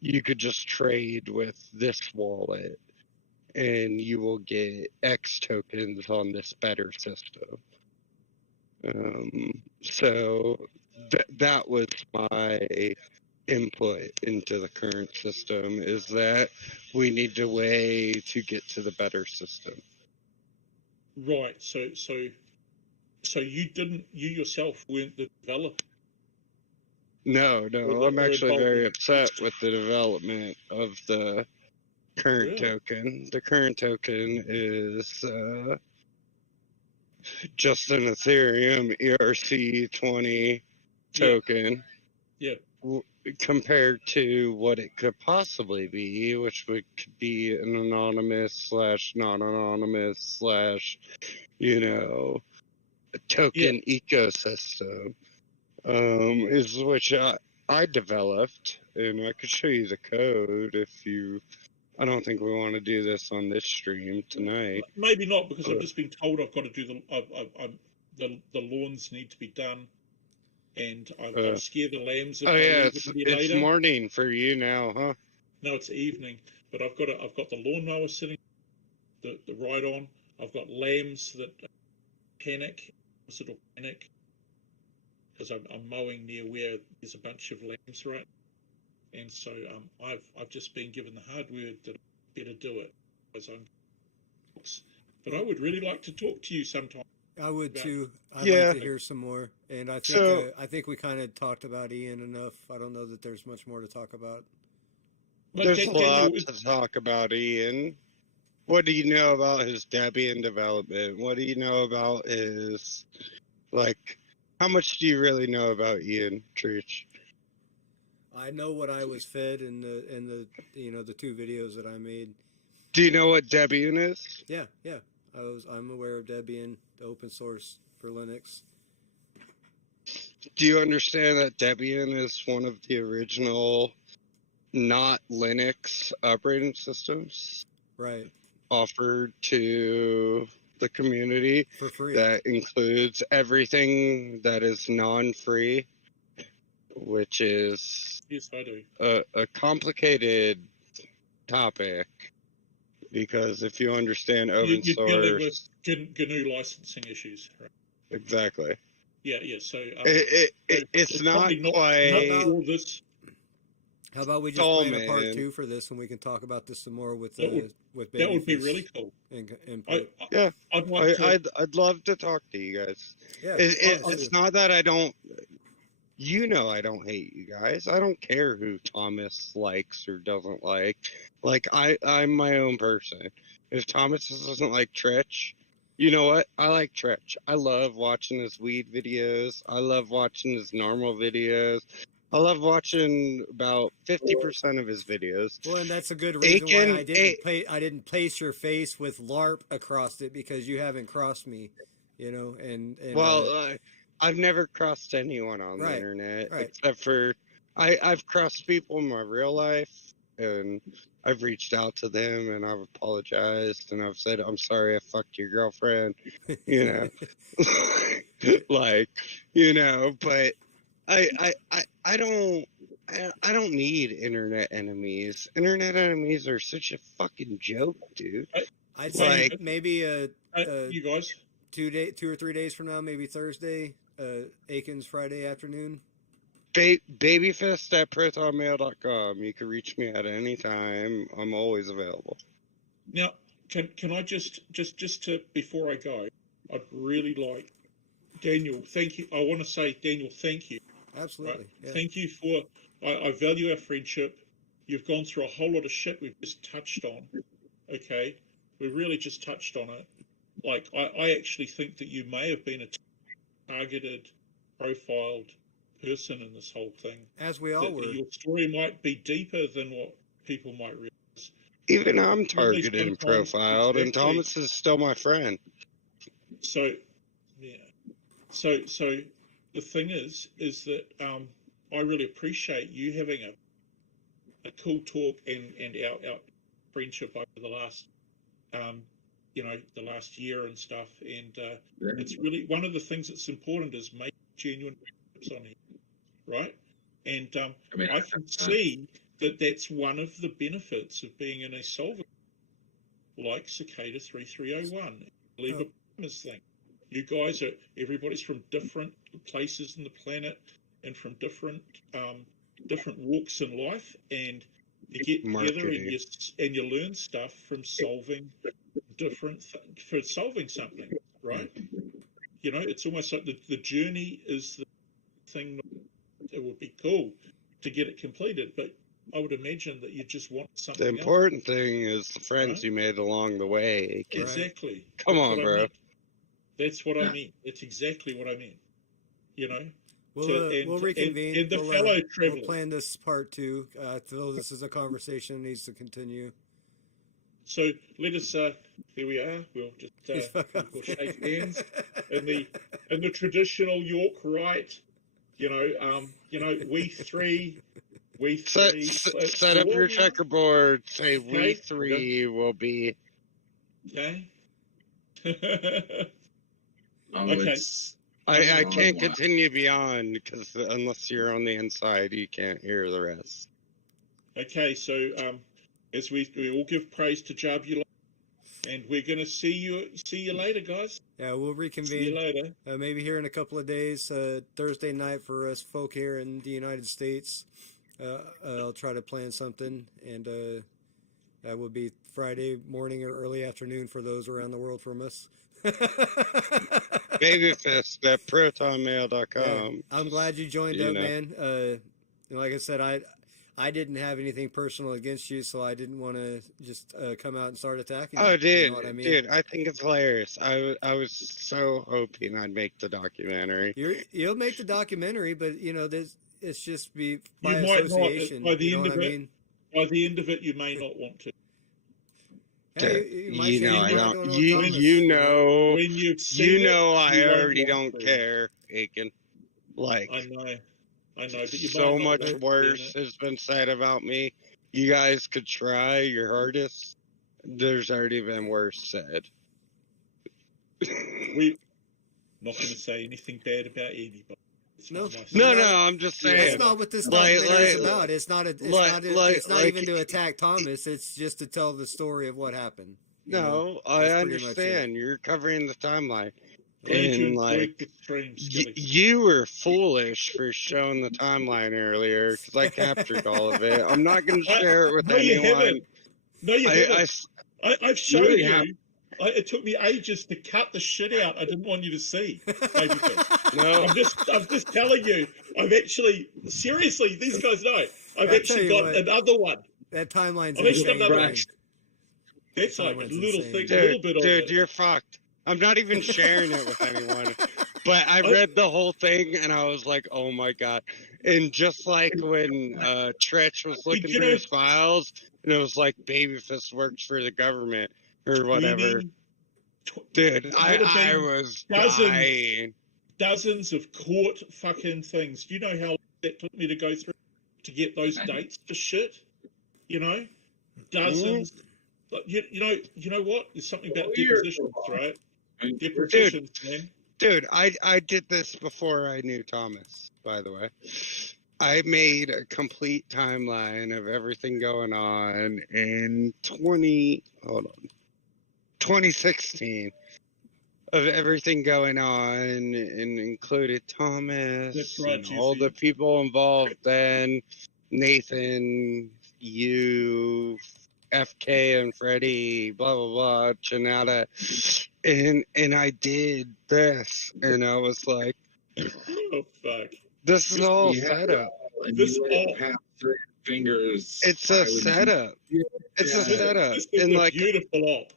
You could just trade with this wallet and you will get X tokens on this better system. So that was my input into the current system, is that we need a way to get to the better system. Right. So you yourself weren't the developer. No, Or I'm actually involved very in- upset with the development of the current Really? token. The current token is just an Ethereum ERC20 token. Yeah. Compared to what it could possibly be, which could be an anonymous / non-anonymous / token ecosystem, is which I developed, and I could show you the code if you. I don't think we want to do this on this stream tonight. Maybe not, because I've just been told I've got to do the lawns need to be done, and I'll scare the lambs. If Oh I yeah, leave it a bit it's later. morning for you now, huh? No, it's evening, but I've got the lawnmower sitting, the ride on. I've got lambs that panic, it'll panic, because I'm mowing near where there's a bunch of lambs, right? And so I've just been given the hard word that I better do it, as I'm. But I would really like to talk to you sometime. I would too. I'd Yeah. like to hear some more. And I think So- I think we kind of talked about Ian enough. I don't know that there's much more to talk about. But There's a lot Daniel, to talk about, Ian. What do you know about his Debian development? What do you know about his, how much do you really know about Ian Treach? I know what I was fed in the the 2 videos that I made. Do you know what Debian is? Yeah. I'm aware of Debian, the open source for Linux. Do you understand that Debian is one of the original not Linux operating systems Right. offered to the community? For free. That includes everything that is non-free, which is yes, I do. a complicated topic, because if you understand open You're dealing with source, GNU licensing issues, right? exactly, Yeah. So it's not probably quite. not all this. How about we just Oh, plan a part man. 2 for this, and we can talk about this some more with That would- with That would be Babyface really cool. and Yeah. I'd like to. I'd love to talk to you guys. yeah. It's not that I don't. I don't hate you guys. I don't care who Thomas likes or doesn't like. I'm my own person. If Thomas doesn't like Tretch, you know what? I like Tretch. I love watching his weed videos. I love watching his normal videos. I love watching about 50% of his videos. Well, and that's a good reason why Aiken- I didn't place your face with LARP across it, because you haven't crossed me, and Well, I've never crossed anyone on the Right, internet, right. except for I've crossed people in my real life, and I've reached out to them and I've apologized and I've said I'm sorry I fucked your girlfriend, but I don't need internet enemies. Internet enemies are such a fucking joke, dude. I'd say like- maybe You guys, 2 or 3 days from now, maybe Thursday, Aiken's Friday afternoon. Babyfist at protonmail.com. You can reach me at any time. I'm always available. now can I just to before I go, I'd really like Daniel. Thank you. I want to say, Daniel, thank you. Absolutely. Right? Yeah. Thank you for. I value our friendship. You've gone through a whole lot of shit we've just touched on. Okay, we really just touched on it. Like I actually think that you may have been a targeted, profiled person in this whole thing. As we all That were. your story might be deeper than what people might realize. Even I'm targeted and sometimes profiled, and exactly. Thomas is still my friend. So, yeah. So the thing is that I really appreciate you having cool talk and our friendship over the last the last year and stuff. And it's really one of the things that's important is making genuine friendships on here, right? And I can see that that's one of the benefits of being in a solver like Cicada 3301. Leave a promise thing. You guys everybody's from different places in the planet and from different walks in life, and you get together and you learn stuff from solving solving something, right? It's almost like the journey is the thing. It would be cool to get it completed, but I would imagine that you just want something. The important thing is the friends you made along the way. Exactly. Come on, bro. That's what I mean. That's exactly what I mean. We'll reconvene. And the fellow travelers. We'll plan this part 2. I feel this is a conversation that needs to continue. So let us. Here we are. We'll just we'll shake hands in the traditional York rite. We three. Set up your checkerboard. Say okay. We three will be. Okay. Okay. I can't continue beyond because unless you're on the inside, you can't hear the rest. Okay, so as we all give praise to Jabula, and we're going to see you later, guys. Yeah, we'll reconvene. See you later. Maybe here in a couple of days, Thursday night for us folk here in the United States. I'll try to plan something, and that would be Friday morning or early afternoon for those around the world from us. Babyfist at protonmail.com. Yeah, I'm glad you joined up, man. Like I said, I didn't have anything personal against you, so I didn't want to just come out and start attacking you. Oh, dude, you know what I mean? Dude, I think it's hilarious. I was so hoping I'd make the documentary. You'll make the documentary, but it's just by association. By the end of it, by the end of it, you may not want to. Hey, I don't. I already don't care, Aiken. Like, I know, but you so much worse has been said about me. You guys could try your hardest. There's already been worse said. We're not going to say anything bad about anybody. No, I'm just saying. That's not what this documentary is about. It's not even to attack Thomas. It's just to tell the story of what happened. No, I understand. You're covering the timeline. And like, you were foolish for showing the timeline earlier because I captured all of it. I'm not going to share it with anyone. No, you haven't. I've shown you. It took me ages to cut the shit out. I didn't want you to see. No, I'm just telling you. I've actually, seriously, these guys know. I've actually got another one. That timeline's insane. That's like a little thing, a little bit of it. Dude, you're fucked. I'm not even sharing it with anyone. But I read the whole thing and I was like, oh my God. And just like when Tretch was looking through his files and it was like Babyfist works for the government or whatever. Dude, I was dying. Dozens of court fucking things. Do you know how long that took me to go through to get those dates for shit? Dozens. You know what? There's something about depositions, right? Depositions, man. Dude, I did this before I knew Thomas, by the way. I made a complete timeline of everything going on in 2016 of everything going on and included Thomas and all the people involved then, Nathan, you, FK and Freddie, blah blah blah, Chanada, and I did this, and I was like, "Oh fuck! This is all set up. This fingers. It's a setup. It's a setup, and like beautiful op.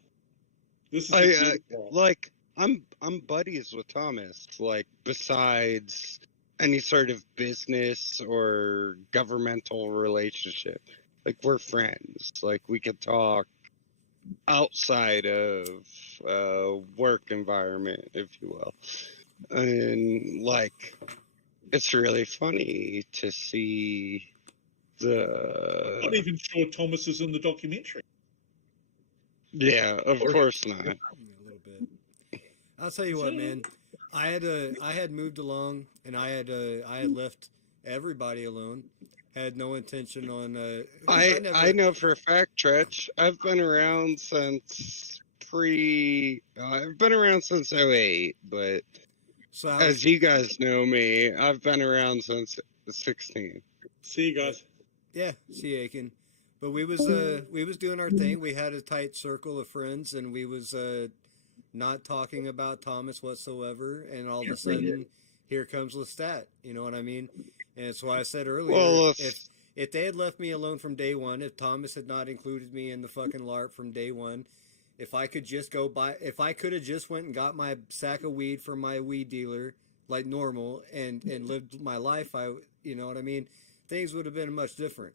This is like I'm buddies with Thomas. Like besides any sort of business or governmental relationship. Like, we're friends. Like, we could talk outside of work environment, if you will. And, like, it's really funny to see Not even sure Thomas is in the documentary. Yeah, of course not. A little bit. I'll tell you what, man. I had moved along, and I had left everybody alone. Had no intention on. I know for a fact, Tretch. I've been around since I've been around since '08, but So as you guys know me, I've been around since 16. See you guys. Yeah, see Aiken. But we was doing our thing. We had a tight circle of friends, and we was not talking about Thomas whatsoever. And all of a sudden, here comes Lestat. You know what I mean? And it's why I said earlier, Well, if they had left me alone from day one, if Thomas had not included me in the fucking LARP from day one, if I could just if I could have just went and got my sack of weed from my weed dealer like normal and lived my life, you know what I mean? Things would have been much different.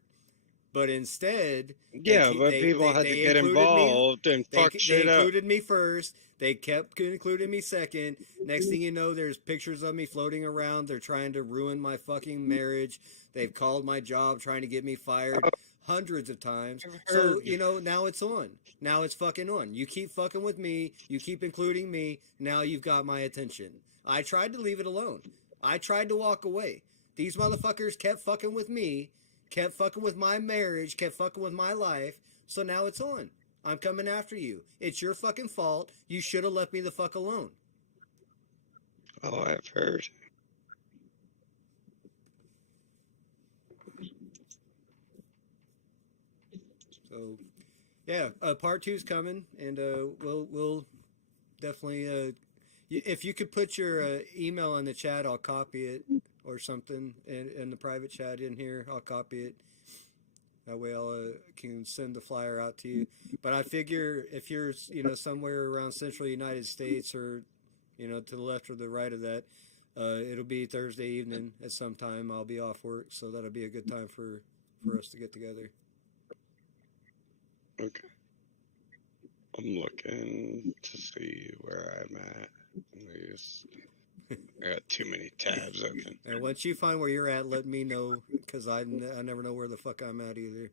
But instead, but people had to get involved and fuck shit They up. included me first. They kept including me second. Next thing you know, there's pictures of me floating around. They're trying to ruin my fucking marriage. They've called my job trying to get me fired hundreds of times. So, you know, now it's on. Now it's fucking on. You keep fucking with me. You keep including me. Now you've got my attention. I tried to leave it alone. I tried to walk away. These motherfuckers kept fucking with me, kept fucking with my marriage, kept fucking with my life. So now it's on. I'm coming after you. It's your fucking fault. You should have left me the fuck alone. Oh, I've heard. So, yeah, part 2's coming, and we'll definitely. If you could put your email in the chat, I'll copy it or something in the private chat in here. I'll copy it. That way, I'll can send the flyer out to you. But I figure if you're somewhere around central United States or to the left or the right of that, it'll be Thursday evening at some time. I'll be off work, so that'll be a good time for us to get together. Okay. I'm looking to see where I'm at. I got too many tabs open. And once you find where you're at, let me know, because I never know where the fuck I'm at either.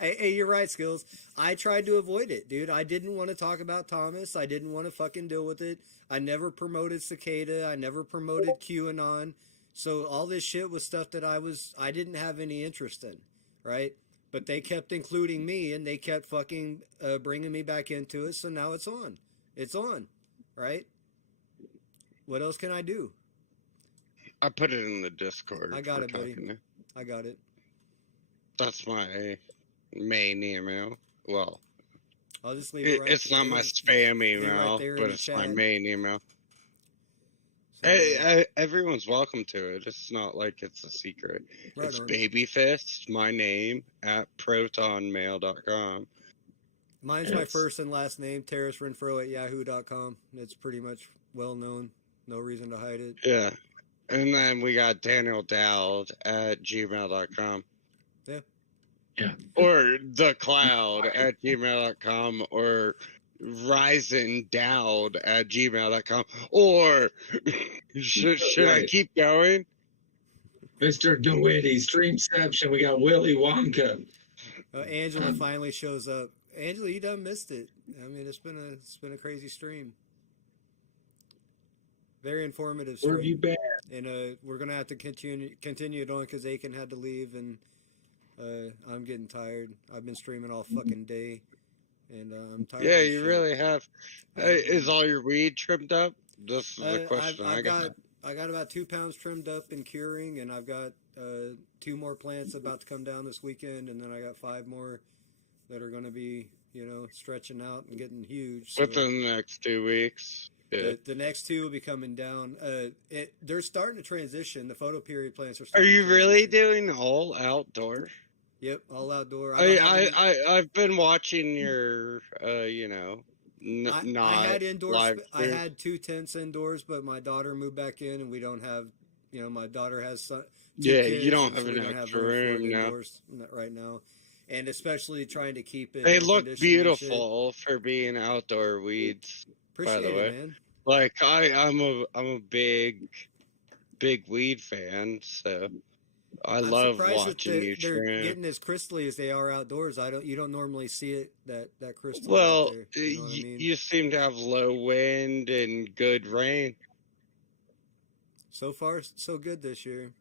Hey, you're right, Skills. I tried to avoid it, dude. I didn't want to talk about Thomas. I didn't want to fucking deal with it. I never promoted Cicada. I never promoted QAnon. So all this shit was stuff that I didn't have any interest in, right? But they kept including me, and they kept fucking bringing me back into it. So now it's on. It's on, right? What else can I do? I put it in the Discord. I got it, buddy. I got it. That's my main email. Well, I'll just leave it right. It's not my spam email, but it's my main email. Hey, everyone's welcome to it. It's not like it's a secret. Right It's on. Babyfist, my name, at protonmail.com. Mine's my first and last name, Terrace Renfro at yahoo.com. It's pretty much well known. No reason to hide it. Yeah. And then we got Daniel Dowd at gmail.com. Yeah. Yeah. Or the cloud at gmail.com, or Ryzen Dowd at gmail.com. Or should I keep going? Mr. DeWitty, Streamception. We got Willy Wonka. Angela finally shows up. Angela, you done missed it. I mean, it's been a crazy stream. Very informative stream. Where have you been? And we're gonna have to continue it on because Aiken had to leave, and I'm getting tired. I've been streaming all fucking day, and I'm tired. Yeah, of you shit. really have. Is all your weed trimmed up? This is the question I got. I got about 2 pounds trimmed up and curing, and I've got 2 more plants about to come down this weekend, and then I got 5 more that are going to be, stretching out and getting huge. So Within the next 2 weeks. Yeah. the next 2 will be coming down. They're starting to transition. The photo period plants are Are starting you to really transition. doing all outdoor? Yep, all outdoor. I've been watching your, I had indoor. live I stream. had 2 tents indoors, but my daughter moved back in, and we don't have. My daughter has 2 Yeah, kids, you don't so have we an don't have extra room for it room now. indoors right now, and especially trying to keep it. They air look conditioned and shit. beautiful for being outdoor weeds. Appreciate the way. it, man. Like I'm a big big weed fan, so I I'm love surprised that watching you they're trim. getting as crystally as they are outdoors. You don't normally see it that crystal out Well, there. You know what I mean? you seem to have low wind and good rain. So far, so good this year.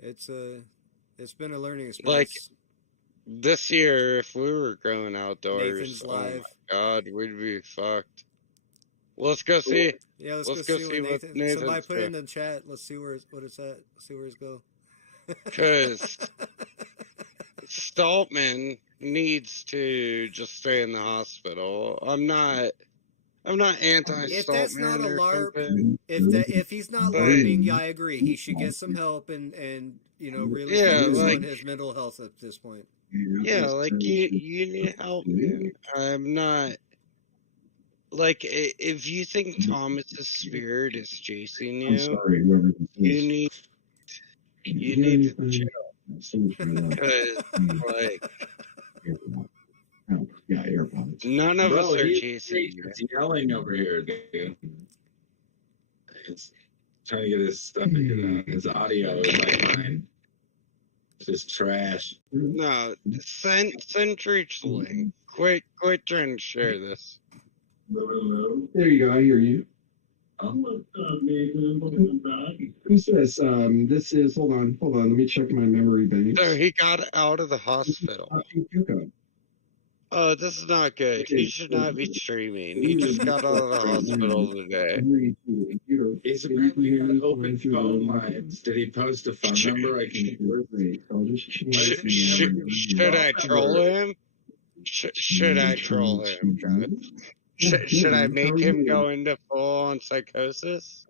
It's been a learning Like experience. this year, if we were going outdoors, Nathan's oh my live. God, we'd be fucked. Let's go see. Yeah, let's Let's go go see see what what Nathan. Somebody Nathan's put it in doing. the chat. Let's see what it's at. Let's see where it's go. 'Cause Stoltman needs to just stay in the hospital. I'm not If that's not anti-Stoltman a or LARP, something, if he's not but LARPing, yeah, I agree. He should get some help and really yeah, focus on like his mental health at this point. yeah, like you need help, man. I'm not like if you think Thomas's spirit is chasing I'm you, sorry, whoever this you is. need Can you hear need to anything? chill Someone's trying to because like AirPod. Oh, yeah, AirPods. none of us Bro, are he's chasing you. yelling over here, dude. He's trying to get his stuff figured out. His audio is like mine. It's just trash. No, send Reach the link. Quit trying to share this. There you go. I hear you. Who's this? This is. Hold on. Let me check my memory banks. So he got out of the hospital. Coco. Oh, this is not good. He should not be streaming. He just got out of the hospital today. He's apparently got open phone lines. Did he post a phone number? I can. Should I troll him? Should I troll him, guys? Should I make him go into full-on psychosis?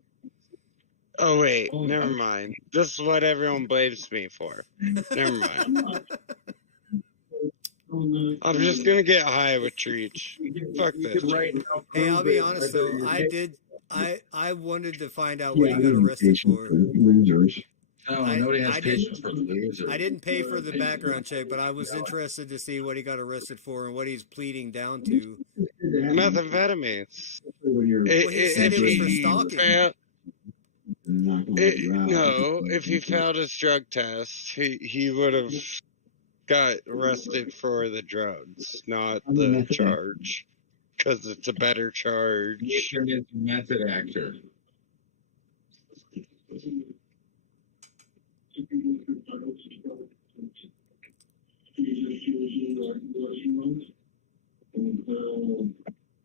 Oh wait, never mind. This is what everyone blames me for. Never mind. I'm just gonna get high with Treach. Fuck this. Hey, I'll be honest though. I wanted to find out what he got arrested for. Losers. No, nobody has patience for losers. I didn't pay for the background check, but I was interested to see what he got arrested for and what he's pleading down to. Methamphetamines. When you're Well, he said it was for stalking. No, if he failed his drug test, he would have got arrested for the drugs, not the charge, because it's a better charge. He's a method actor.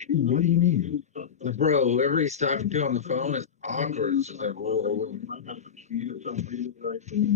What do you mean? Bro, whoever he's talking to on the phone is awkward. It's just like, whoa.